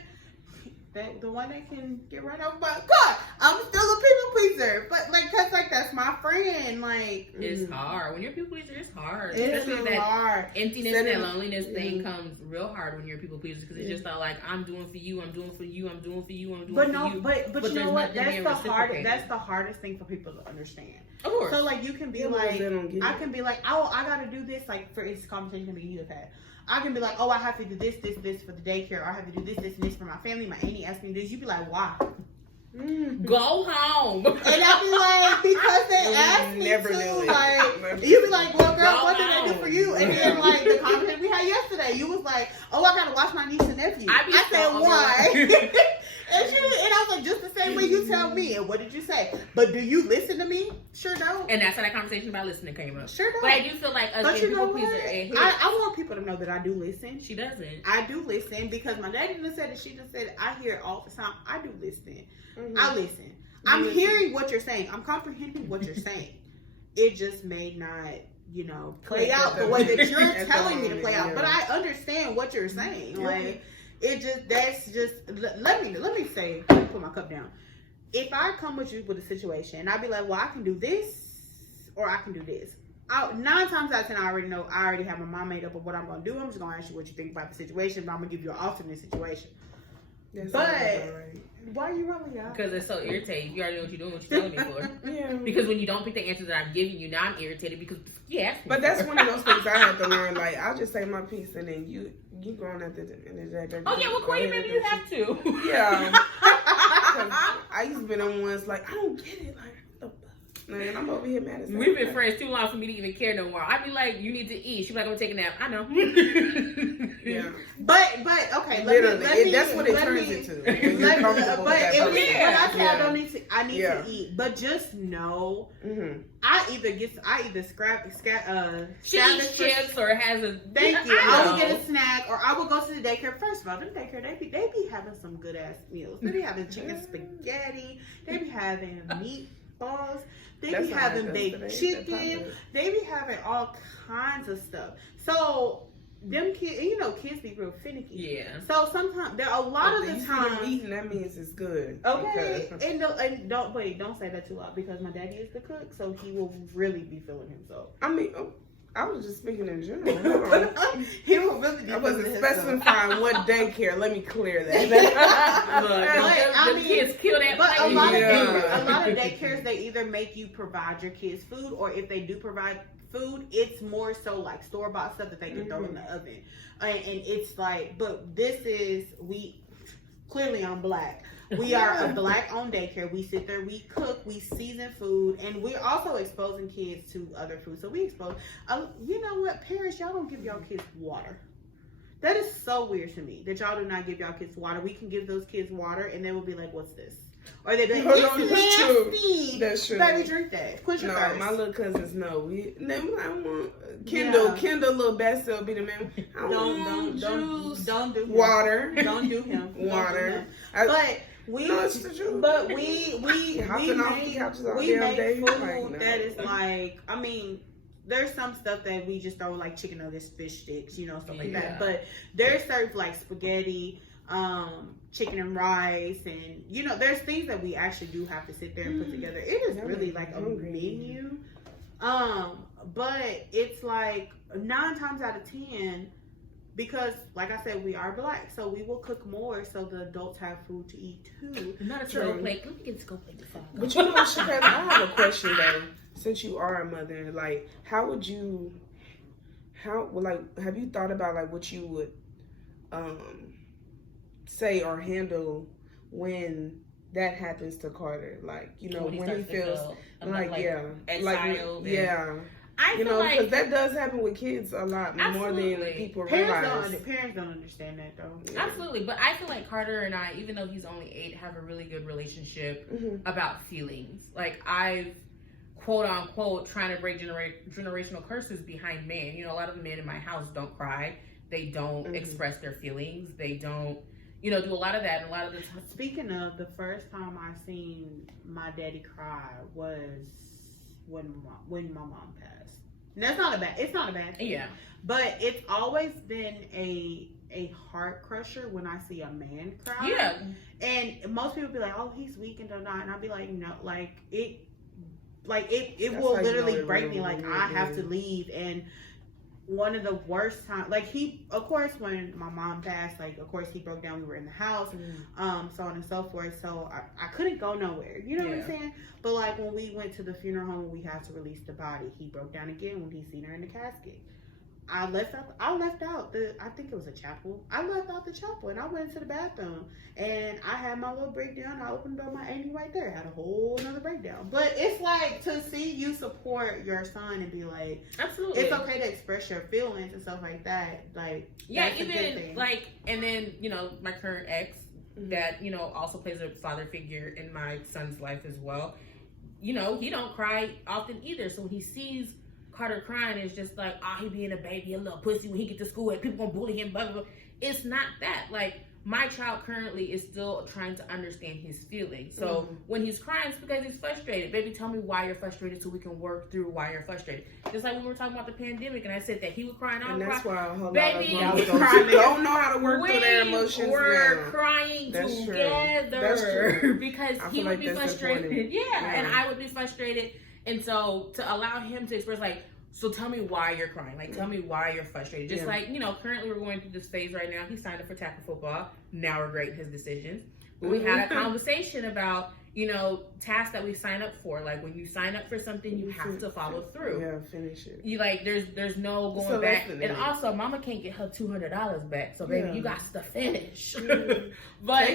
the one that can get right over my God, I'm still a people pleaser, but like cause like that's my friend. Like it's hard when you're a people pleaser. It's hard. It's hard. Emptiness and that loneliness thing comes real hard when you're a people pleaser, because it's just not like I'm doing for you, I'm doing for you, I'm doing for you, I'm doing for you. But you know what? That's the hardest thing for people to understand. Of course. So like you can be like, I can be like, oh, I gotta do this. Like for instance, conversation that you have had. I can be like, oh, I have to do this for the daycare. Or I have to do this and this for my family. My auntie asked me this. You'd be like, why? Go home. And I'll be like, because they asked me to. Like, you'd be like, well, girl, what did I do for you? And then like the conversation we had yesterday, you was like, oh, I gotta watch my niece and nephew. I said, why? And I was like, just the same way you tell me. And what did you say? But do you listen to me? Sure don't. And that's how that conversation about listening came up. Sure don't. But I do feel like us people pleaser. I want people to know that I do listen. She doesn't. I do listen, because my daddy just said it. She just said, I hear it all the time. I do listen. I listen. I'm hearing what you're saying. I'm comprehending what you're saying. It just may not, play out the way that you're telling me to play out. But I understand what you're saying. Like, let me say, put my cup down. If I come with you with a situation, and I'd be like, well, I can do this, or I can do this. 9 times out of 10, I already have my mind made up of what I'm going to do. I'm just going to ask you what you think about the situation, but I'm going to give you an alternate situation. Why are you rolling out? Because it's so irritating. You already know what you're doing, what you're telling me for. Because when you don't pick the answers that I'm giving you, now I'm irritated because you asked me. But that's one of those things I have to learn. Like, I'll just say my piece, and then you going at the end of the day. Oh, yeah, well, Coia, maybe you have to. Yeah. I used to be on ones like, I don't get it. Like, Man, I'm over here mad as We've been friends too long for me to even care no more. I'd be like, you need to eat. She'd be like, I'm gonna take a nap. I know. Yeah. But okay, literally, that's what it turns into. But if when I say I need to eat, but just know, I either scrap she eats chips or has a. Thank you. I will get a snack, or I will go to the daycare. First of all, the daycare they be having some good ass meals. They be having chicken spaghetti. They be having meatballs. They be having baked chicken. They be having all kinds of stuff. So them kids, kids be real finicky. Yeah. So sometimes there are a lot of the time eating, that means it's good. Okay. And don't say that too loud, because my daddy is the cook, so he will really be feeling himself. I mean, I was just speaking in general. He will really be. I wasn't specifying what daycare. Let me clear that. The kids kill that. But a lot of daycares, they either make you provide your kids food, or if they do provide food, it's more so like store-bought stuff that they can throw in the oven. And it's like, but this is, clearly I'm black. We are a black-owned daycare. We sit there, we cook, we season food, and we're also exposing kids to other food. So we expose, you know what, parents, y'all don't give y'all kids water. That is so weird to me, that y'all do not give y'all kids water. We can give those kids water, and they will be like, what's this? Or they be like, it's nasty. That's true. Baby, drink that. Quench your thirst. My little cousins know. I want Kendall, little Bessie will be the man. Don't do water. Don't do him. Water. But we make food that is like, I mean, there's some stuff that we just throw, like chicken nuggets, fish sticks, stuff like that. But there's served like spaghetti, chicken and rice, and there's things that we actually do have to sit there and put together. It is really like a menu. But it's like 9 times out of 10, because like I said, we are black, so we will cook more so the adults have food to eat too. Not a scope plate. Let me get a scope plate. But Shakayla, I have a question though. Since you are a mother, like, have you thought about like what you would say or handle when that happens to Carter? Like, when he feels exiled. I feel like, because that does happen with kids a lot more than people realize. Parents don't understand that though. Yeah. Absolutely, but I feel like Carter and I, even though he's only 8, have a really good relationship about feelings. Like, I've quote unquote trying to break generational curses behind men. A lot of the men in my house don't cry. They don't express their feelings. They don't, do a lot of that. And a lot of the time. Speaking of, the first time I seen my daddy cry was when my mom passed. And it's not a bad thing. Yeah. But it's always been a heart crusher when I see a man cry. Yeah. And most people be like, oh, he's weak and not. And I'll be like, no, it will literally break me. Like, I have to leave. And one of the worst times, like, of course, when my mom passed, like, of course, he broke down. We were in the house, so on and so forth. So I couldn't go nowhere. You know what I'm saying? But, like, when we went to the funeral home, we had to release the body. He broke down again when he seen her in the casket. I left out I think it was a chapel. I left out the chapel and I went into the bathroom and I had my little breakdown. I opened up my auntie right there. Had a whole nother breakdown. But it's like, to see you support your son and be like, absolutely, it's okay to express your feelings and stuff like that. Like, that's even a good thing. Like, and then my current ex that also plays a father figure in my son's life as well. He don't cry often either. So when he sees Carter crying, is just like, he being a baby, a little pussy when he get to school and people gonna bully him, blah, blah, blah. It's not that. Like, my child currently is still trying to understand his feelings. So when he's crying, it's because he's frustrated. Baby, tell me why you're frustrated so we can work through why you're frustrated. Just like when we were talking about the pandemic and I said that he was crying, and that's why a whole baby, lot of moms don't know how to work through their emotions. We're crying together. That's true. Because he would be frustrated. And I would be frustrated. And so to allow him to express, like, so tell me why you're crying. Like, tell me why you're frustrated. Just like, currently we're going through this phase right now. He signed up for tackle football. Now we're grading his decisions. But we had a conversation about, tasks that we sign up for. Like when you sign up for something, you have to follow through. Yeah, finish it. You there's no going back. And also, mama can't get her $200 back. So baby, you got to finish. But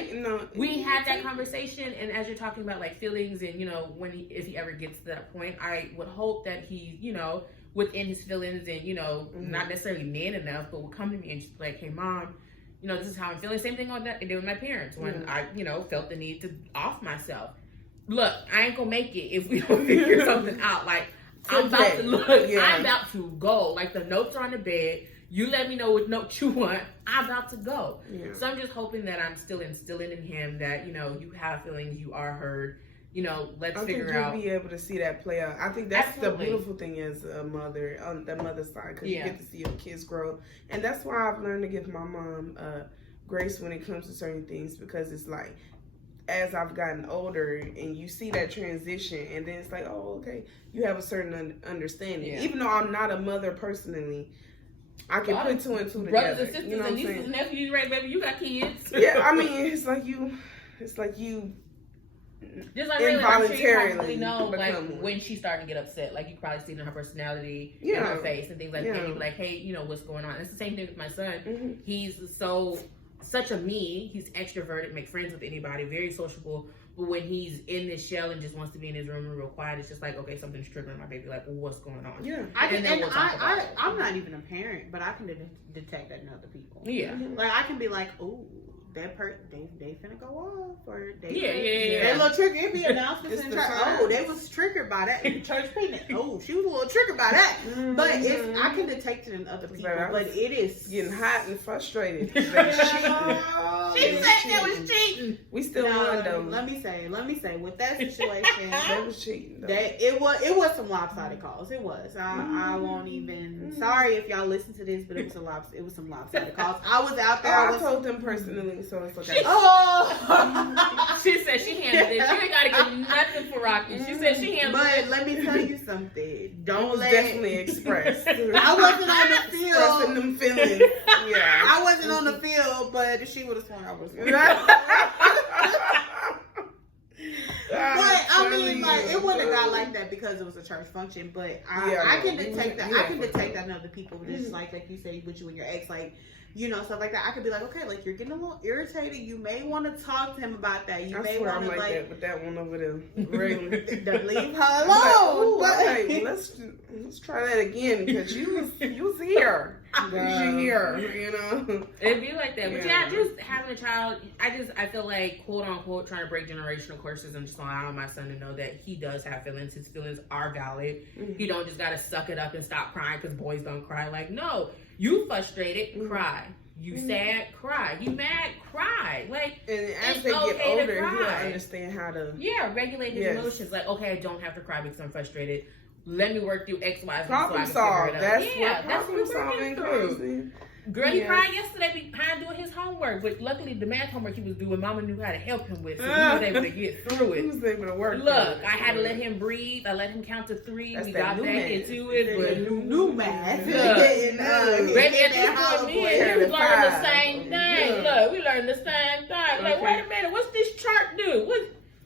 we had that conversation, and as you're talking about like feelings, and if he ever gets to that point, I would hope that he, within his feelings, and not necessarily man enough, but would come to me and just like, hey mom, this is how I'm feeling. Same thing I did with my parents when I, felt the need to off myself. Look, I ain't gonna make it if we don't figure something out. Like, I'm about to I'm about to go. Like, the notes are on the bed. You let me know what note you want. I'm about to go. Yeah. So I'm just hoping that I'm still instilling in him that, you have feelings, you are heard. Let's figure out. I think you'll be able to see that play out. I think that's the beautiful thing as a mother, on the mother's side, because you get to see your kids grow. And that's why I've learned to give my mom grace when it comes to certain things, because it's like, as I've gotten older and you see that transition, and then it's like, oh, okay, you have a certain understanding. Yeah. Even though I'm not a mother personally, I can put two and two together. Brothers and sisters and nieces and nephews, right, baby? You got kids. Yeah, I mean, it's like you just like involuntarily, I'm sure you know, like when she started to get upset, like you probably seen in her personality, in her face, and things like that. And you're like, hey, what's going on? It's the same thing with my son. Mm-hmm. He's such a me. He's extroverted, make friends with anybody, very sociable. But when he's in this shell and just wants to be in his room and real quiet, it's just like, okay, something's triggering my baby. Like, well, what's going on? Yeah, I'm not even a parent, but I can detect that in other people. Yeah, like I can be like, oh, that person, they finna go off, or they little trigger. It be announcements in church. Oh, they was triggered by that in church meeting. Oh, she was a little triggered by that. Mm-hmm. But I can detect it in other people. But it is getting hot and frustrated. She said that was cheating. We still won though. Let me say, with that situation, that was cheating. Though. It was some lopsided calls. It was. I won't even. Sorry if y'all listen to this, but it was some lopsided calls. I was out there. I told them personally. So it's okay. She said she handled it. You ain't gotta get nothing for Rocky. She said she handled it. But let me tell you something. Definitely expressed. I wasn't on the field. Expressing them feelings. Yeah. I wasn't on the field, but she would have sworn I was. But I mean, like, it wouldn't have got like that because it was a church function. But I can detect that. I can detect that in other people. Just like you say with you and your ex, like. Stuff like that. I could be like, okay, like you're getting a little irritated. You may want to talk to him about that. You may want to like that with that one over there. Really, don't leave her alone. Like, let's try that again because you was here. You here, It'd be like that. But just having a child, I feel like quote unquote trying to break generational curses and just allowing my son to know that he does have feelings. His feelings are valid. Mm-hmm. He don't just gotta suck it up and stop crying because boys don't cry. Like, no. You frustrated, cry. You sad, cry. You mad, cry. Like, and as they get older, he'll understand how to regulate his emotions. Like, okay, I don't have to cry because I'm frustrated. Let me work through X, Y, Z. Problem solve. That's what problem solving through. Girl, he cried yesterday behind doing his homework, but luckily the math homework he was doing, Mama knew how to help him with, so he was able to get through it. He was able to work. Look, I had to let him breathe. I let him count to 3. We got back into it, but new math. Baby, at this point, me and him learned the same thing. Look, we learned the same thing. Like, wait a minute, what's this chart do?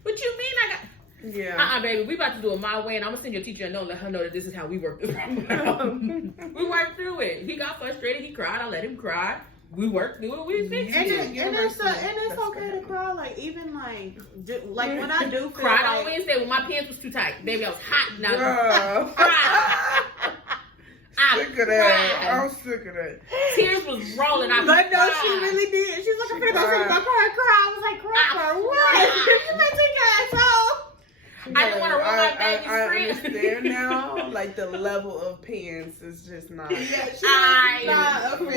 What you mean I got? Yeah. Baby, we about to do it my way, and I'm gonna send your teacher a note, let her know that this is how we work this problem. We worked through it. He got frustrated. He cried. I let him cry. We worked through it. We fixed it. And it's okay to cry. Like even like when I do feel cried like, on Wednesday when my pants was too tight. Baby, I was hot and I cried. Sick of that. I'm sick of that. Tears was rolling. But no, she really did. She's like, I'm gonna go sit in my car and cry. I was like, cry for what? You may take your asshole. I didn't want to roll my baby's I understand now. Like the level of pants is just not. I cried. Got in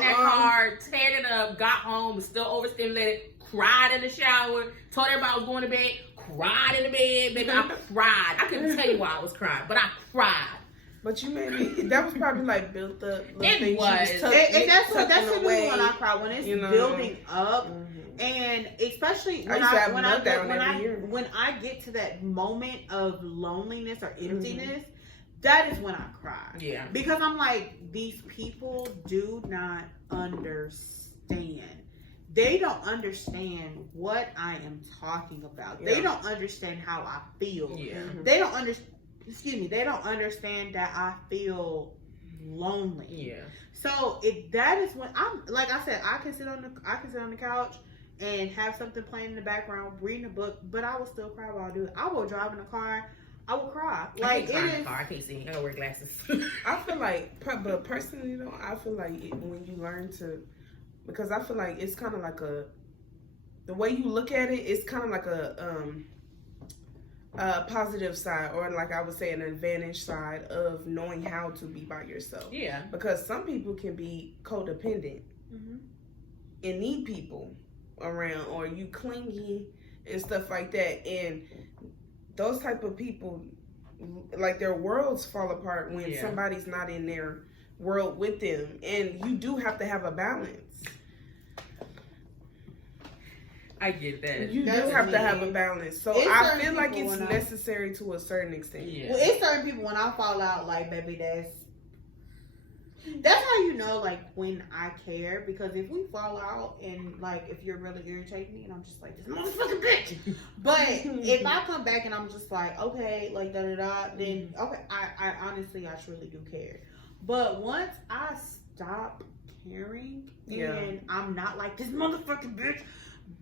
that car, teared it up, got home, was still overstimulated, cried in the shower, told everybody I was going to bed, cried in the bed, baby. I cried. I couldn't tell you why I was crying, but I cried. But you made me. That was probably like built up. It was. And that's when I cry when it's building up. Mm-hmm. And especially when I get to that moment of loneliness or emptiness, that is when I cry. Yeah. Because I'm like, these people do not understand. they don't understand what I am talking about. They don't understand how I feel. They don't understand. They don't understand that I feel lonely. Yeah. So that is when I'm, like I said, I can sit on the couch and have something playing in the background, reading a book, but I will still cry while I do it. I will drive in the car. I will cry. Like, I can't cry in the car. I can't see. I gotta wear glasses. I feel like, but personally though, I feel like when you learn to, because I feel like it's kind of like the way you look at it, it's kind of like a positive side, or like I would say an advantage side of knowing how to be by yourself. Yeah. Because some people can be codependent and need people around, or you clingy and stuff like that, and those type of people, like their worlds fall apart when somebody's not in their world with them, and you do have to have a balance. I get that. You do have to have a balance. So I feel like it's necessary to a certain extent. Yeah. Well, it's certain people when I fall out, like, baby, that's how you know, like, when I care. Because if we fall out and, like, if you're really irritating me and I'm just like, this motherfucking bitch. But if I come back and I'm just like, okay, like, da-da-da, then, okay, I honestly, I truly do care. But once I stop caring and I'm not like, this motherfucking bitch,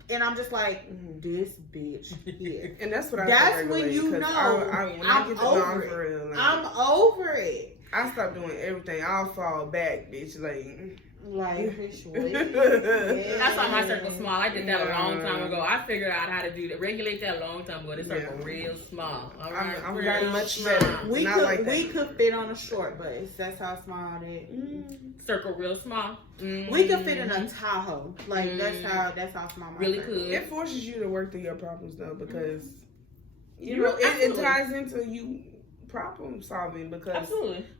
and I'm just like, this bitch here. And that's what that's when you know I'm over it. I'm over it. I stop doing everything. I'll fall back, bitch. Like that's why my circle's small. I did that a long time ago. I figured out how to do that. Regulate that a long time ago. This circle real small. I'm very much better. We could fit on a short bus. That's how small it is. Circle real small. We could fit in a Tahoe. Like that's how small my really circle could. It forces you to work through your problems though, because you know it ties into you problem solving, because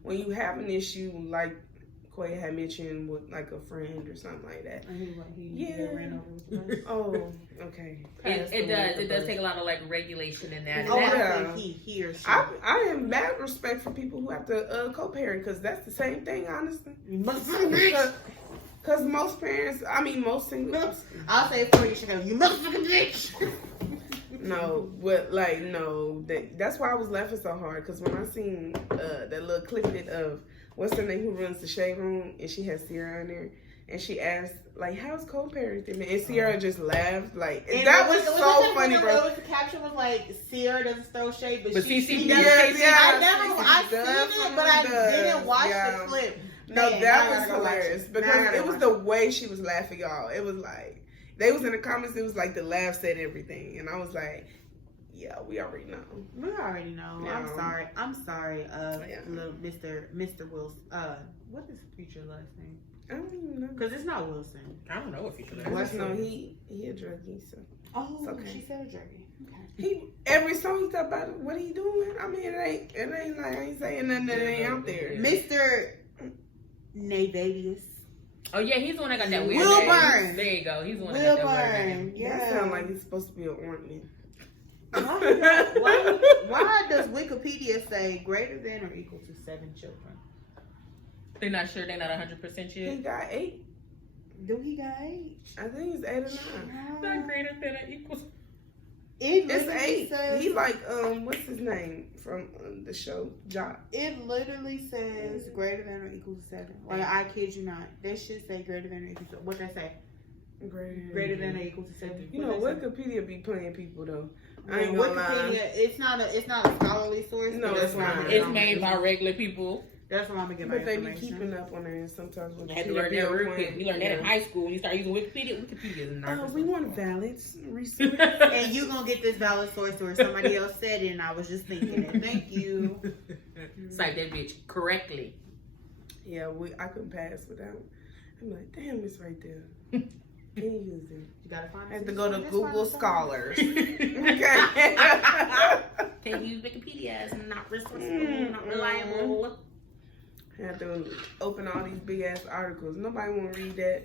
when you have an issue like Coia had mentioned with like a friend or something like that. Ran over oh, okay. It does take a lot of like regulation in that. He or she. I am mad respect for people who have to co-parent, because that's the same thing, honestly. Because most parents, I mean most singles. I'll say it for you, Shakayla. You motherfucking bitch. No, but like no, that's why I was laughing so hard, because when I seen that little clip of what's her name who runs the shade room, and she has Sierra in there, and she asked like, "How's co-parenting?" And Sierra just laughed like, and that was so funny, bro. The caption was like, "Sierra doesn't throw shade, but she does." I seen it, but I didn't watch the clip. No, that was hilarious, because it was the way she was laughing, y'all. It was like. They was in the comments, it was like the laugh said everything. And I was like, yeah, we already know. We already know. Yeah. I'm sorry, little Mr. Wilson. What is Future last name? I don't even know. Because it's not Wilson. I don't know what Future last name. I just know he a druggie, so. Oh, okay. She said a druggie. Okay. Every song he talk about, what he doing? I mean, it ain't like, I ain't saying nothing that ain't out there. Mr. Navadius. Oh yeah, he's the one that got that weird Wilburn. Name. There you go. He's the one that got that weird name. Yeah. That sounds like he's supposed to be an ornament. Why does Wikipedia say greater than or equal to 7 children? They're not sure. They're not 100% yet. He got 8. Do he got 8? I think he's 8 or 9. Not greater than or equal. It's 8. Says, he like what's his name from the show Jock? It literally says greater than or equal to 7. Like I kid you not, they should say greater than or equal to what they say. Greater than or equal to 7. You know Wikipedia be playing people though. I ain't gonna lie. It's not a scholarly source. No, it's not. It's made by regular people. That's what I'm gonna get my information. But they be keeping up on there, and sometimes when you had to learn that real quick. You learned that in high school. When you start using Wikipedia is not. We want valid resource. And you gonna get this valid source where somebody else said it, and I was just thinking it. Thank you. Cite that bitch correctly. Yeah, I couldn't pass without. I'm like, damn, it's right there. Can you use it? You gotta find. I have to go to Google Scholars. Okay. Can't use Wikipedia as not resourceful, not reliable. I have to open all these big ass articles. Nobody want to read that.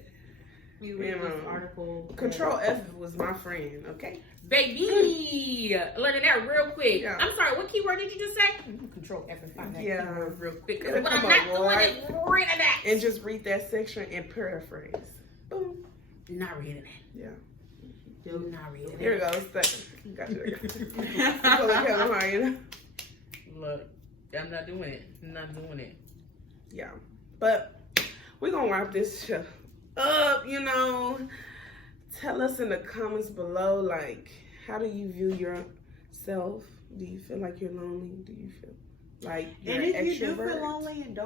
You read this article. Control F was my friend, okay? Baby! Learning that real quick. Yeah. I'm sorry, what keyword did you just say? Control F and find that keyword real quick. What I'm not doing is reading that. And just read that section and paraphrase. Boom. Not reading it. Yeah. Do not read it. Here it goes. Gotcha. Come on, you know. Look, I'm not doing it. I'm not doing it. Yeah. But we're going to wrap this show up, you know. Tell us in the comments below, like, how do you view yourself? Do you feel like you're lonely? Do you feel like you're an extrovert? And if you do feel lonely, and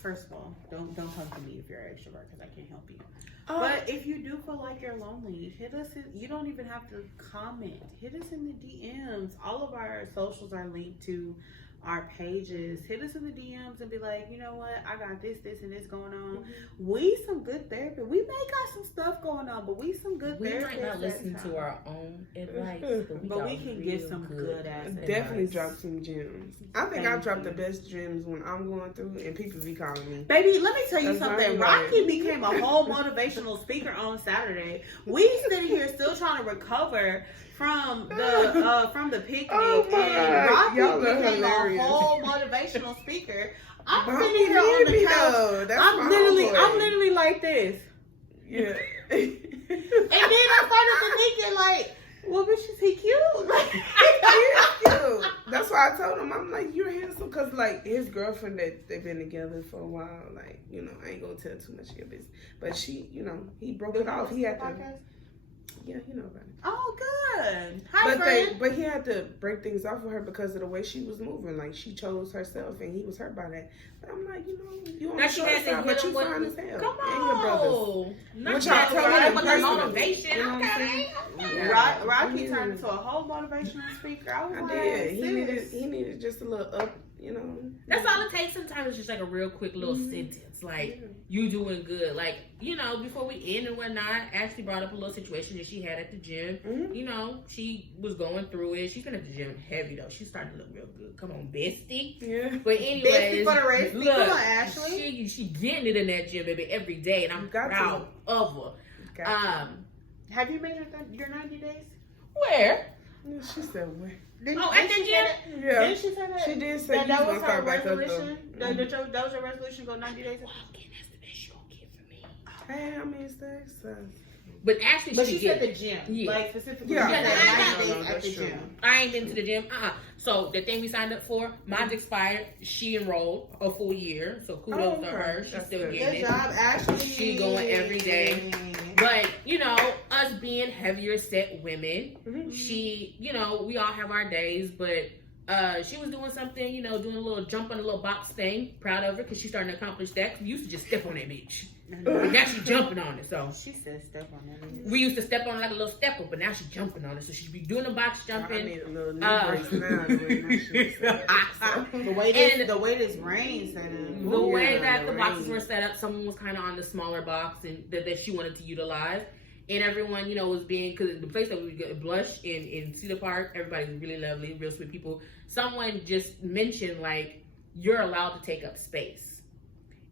first of all, don't come to me if you're an extrovert, because I can't help you. But if you do feel like you're lonely, hit us. You don't even have to comment. Hit us in the DMs. All of our socials are linked to our pages. Hit us in the DMs and be like, you know what? I got this, and this going on. Mm-hmm. We some good therapy. We may got some stuff going on, but we some good therapists. We might not listen to our own advice, but we can get some good ass advice. Definitely drop some gems. I think I drop the best gems when I'm going through, and people be calling me. Baby, let me tell you something. Rocky became a whole motivational speaker on Saturday. We sitting here still trying to recover from the picnic, and Rocky became a whole motivational speaker. I'm sitting here on the couch. I'm literally like this. Yeah. And then I started thinking, like, well, bitch, is he cute? Like, he is cute. That's why I told him, I'm like, you're handsome, because like his girlfriend that they've been together for a while, like, you know, I ain't gonna tell too much of your business, but she, you know, he broke it off. He had to. Yeah, you know about it. Oh, good. Hi, friend. But he had to break things off with her because of the way she was moving. Like, she chose herself, and he was hurt by that. But I'm like, you know, you on the short side, but you fine as hell. Come on. And your brothers. Which I told him motivation. You know what I'm saying? Yeah. Rocky turned into a whole motivational speaker. I did. He needed just a little up, you know. That's all it takes. Sometimes it's just like a real quick little sentence. Like, you doing good. Like, you know, before we end and whatnot, Ashley brought up a little situation that she had at the gym. Mm-hmm. You know, she was going through it. She's been at the gym heavy, though. She's starting to look real good. Come on, bestie. Yeah. But anyways, bestie for the race. Look, come on, Ashley. She getting it in that gym, baby, every day. And I'm proud of her. Have you made your 90 days? Where? Yeah, she said where? At the gym? Yeah. Didn't she say that? She did say that was her resolution. That was your resolution, go 90 days? That's the best you're going to get for me. Hey, I mean, it's But actually, she said the gym. Yeah. Like, specifically, yeah. She said 90 days at the gym. I ain't been to the gym. So, the thing we signed up for, mine's expired. She enrolled a full year. So, kudos to her. She's still getting it. Good job, Ashley. She going every day. But, you know, us being heavier set women, she, you know, we all have our days, but she was doing something, you know, doing a little jump on a little box thing. Proud of her because she's starting to accomplish that. We used to just step on that bitch. But now she's jumping on it. So she said step on that bitch. We used to step on it like a little stepper, but now she's jumping on it. So she'd be doing the box jumping. I need a little brace now. The way this rain set up. The way that the boxes were set up, someone was kind of on the smaller box and that she wanted to utilize. And everyone, you know, was being, because the place that we get Blush in Cedar Park, everybody's really lovely, real sweet people. Someone just mentioned, like, you're allowed to take up space.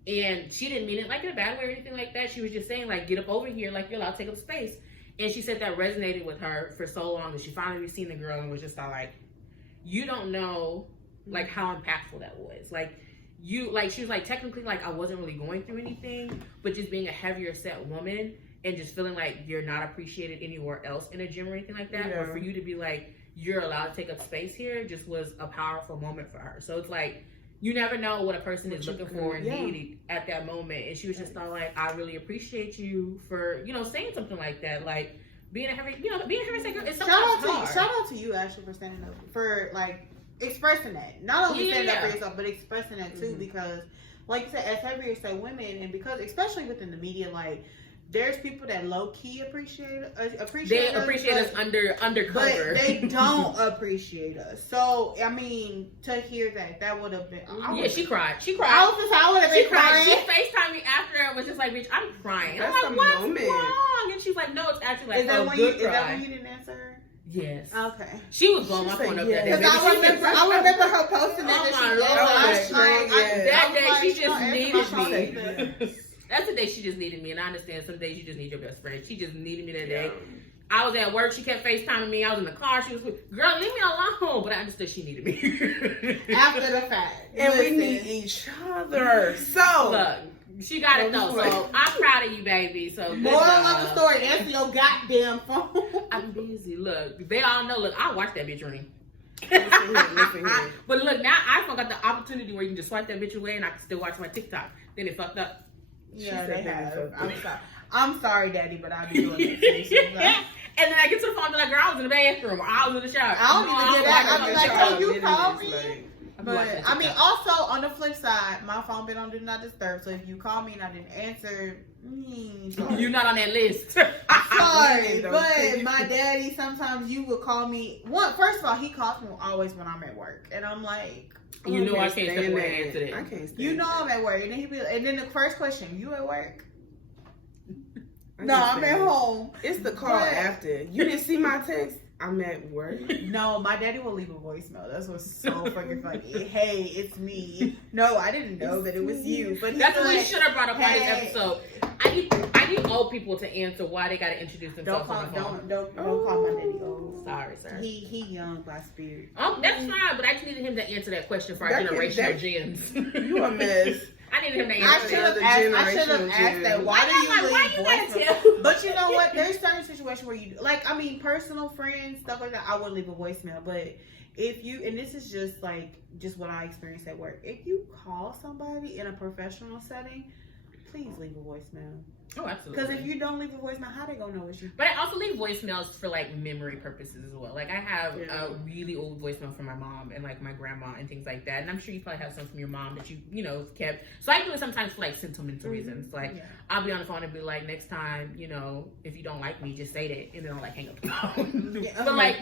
And she didn't mean it like in a bad way or anything like that. She was just saying, like, get up over here, like, you're allowed to take up space. And she said that resonated with her for so long that she finally seen the girl and was just like, you don't know, like, how impactful that was. Like, she was like, technically, like, I wasn't really going through anything, but just being a heavier set woman and just feeling like you're not appreciated anywhere else in a gym or anything like that. Yeah. Or for you to be like, you're allowed to take up space here just was a powerful moment for her. So it's like, you never know what a person is looking for and needing at that moment. And she was just like, I really appreciate you for, you know, saying something like that. Like, being a heavy set girl, it's sometimes hard. Shout out to you, Ashley, for standing up, for, like, expressing that. Not only standing up for yourself, but expressing that, too, because, like you said, as heavier set women, and because, especially within the media, like, there's people that low-key appreciate us undercover. But they don't appreciate us. So, I mean, to hear that would have been... She cried. I would have been crying. She FaceTimed me after and was just like, bitch, I'm crying. That's I'm like, what's wrong? And she's like, no, it's actually like, is that when you didn't answer her? Yes. Okay. She was blowing my phone up that day. Because I remember her posting that. That day, she just needed me. That's the day she just needed me, and I understand some days you just need your best friend. She just needed me that day. I was at work. She kept FaceTiming me. I was in the car. She was with, girl, leave me alone. But I understood she needed me. After the fact. And we need each other. So, look, She got it though, so I'm proud of you, baby. So moral of the story, answer your goddamn phone. I'm busy. Look, they all know. Look, I watch that bitch ring. Listen here. But look, now iPhone got the opportunity where you can just swipe that bitch away, and I can still watch my TikTok. Then it fucked up. Yeah, they have. I'm sorry, Daddy, but I be doing that too. And then I get to the phone and be like, girl, I was in the bathroom, or I was in the shower. I don't even get that. I be like, shower, oh, you called me? like, But I mean, also on the flip side, my phone been on Do Not Disturb. So if you call me and I didn't answer, sorry. You're not on that list. Sorry, but my daddy, sometimes you would call me. First of all, he calls me always when I'm at work, and I'm like, you know I can't stand that. I can't stand you know I'm at work, and then and then the first question, you at work? I No, can't I'm at stand it. home. It's the call after. You didn't see my text? I'm at work. No, my daddy will leave a voicemail. That's what's so fucking funny. Hey, it's me. No, I didn't know that it was you. But that's what we should have brought up on this hey. episode. I need old people to answer why they gotta introduce themselves. Don't call my daddy old. Sorry, sir. He young by spirit. Oh, that's fine, but I just needed him to answer that question for our generational gems. You a mess. I needed him to answer. I should have asked that. Why do you leave voicemail? But you know what? There's certain situations where you like. I mean, personal friends, stuff like that. I would leave a voicemail, but if you, and this is just what I experienced at work. If you call somebody in a professional setting, please leave a voicemail. Oh, absolutely. Because if you don't leave a voicemail, how they gonna know it's you? But I also leave voicemails for like memory purposes as well. Like I have a really old voicemail from my mom and like my grandma and things like that. And I'm sure you probably have some from your mom that you kept. So I do it sometimes for like sentimental reasons. Like I'll be on the phone and be like, next time, if you don't like me, just say that, and then I'll like hang up the phone. But like, I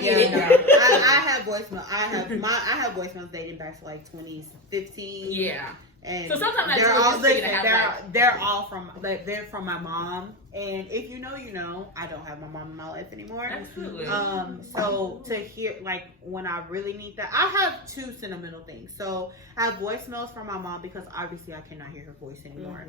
get it. I have voicemail. I have voicemails dating back to like 2015. Yeah. And so sometimes they're from my mom, and if you know, I don't have my mom in my life anymore. Absolutely. So to hear like when I really need that, I have two sentimental things. So I have voicemails from my mom because obviously I cannot hear her voice anymore.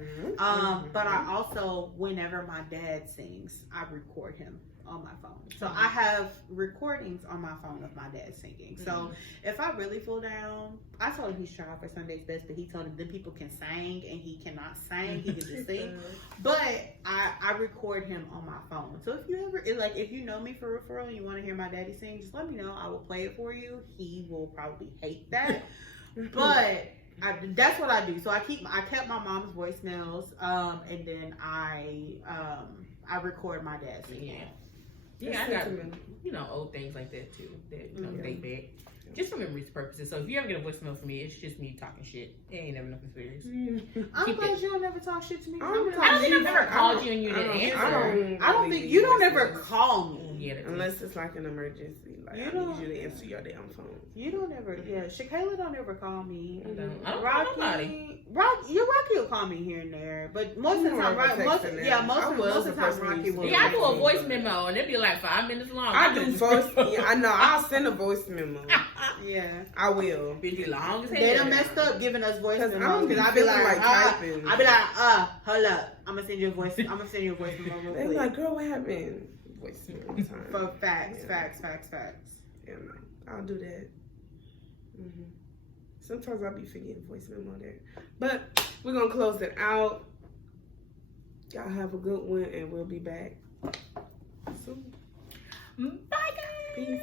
But I also, whenever my dad sings, I record him on my phone. So I have recordings on my phone of my dad singing. So if I really feel down, I told him he's trying for Sunday's Best, but he told him then people can sing and he cannot sing. He can just sing. But I record him on my phone. So if you ever if you know me for referral and you want to hear my daddy sing, just let me know. I will play it for you. He will probably hate that. But that's what I do. So I kept my mom's voicemails, and then I record my dad's singing. Yeah, I got old things like that too. That date back. Just for memories purposes. So if you ever get a voicemail from me, it's just me talking shit. It ain't never nothing serious. I'm glad you don't ever talk shit to me. I don't think I've ever called you and you didn't answer. I don't think you don't ever call me. Yeah, unless it's like an emergency. Like I need you to answer your damn phone. You don't ever. Yeah, Shakayla don't ever call me. I don't call nobody. Rocky will call me here and there, but most of the time, most of the time, Rocky will. Yeah, I do a voice memo and it'd be like 5 minutes long. I do voice. I know. I'll send a voice memo. Yeah, I will. Be long as hell. They done messed up giving us voice memos because I be like typing. I be like, hold up, I'm gonna send you a voice. I'm gonna send you a voice memo real quick. They like, girl, what happened? Voice memo time. For facts. Yeah, no, I'll do that. Sometimes I'll be forgetting voice memo there, but we're gonna close it out. Y'all have a good one, and we'll be back soon. Bye, guys. Peace.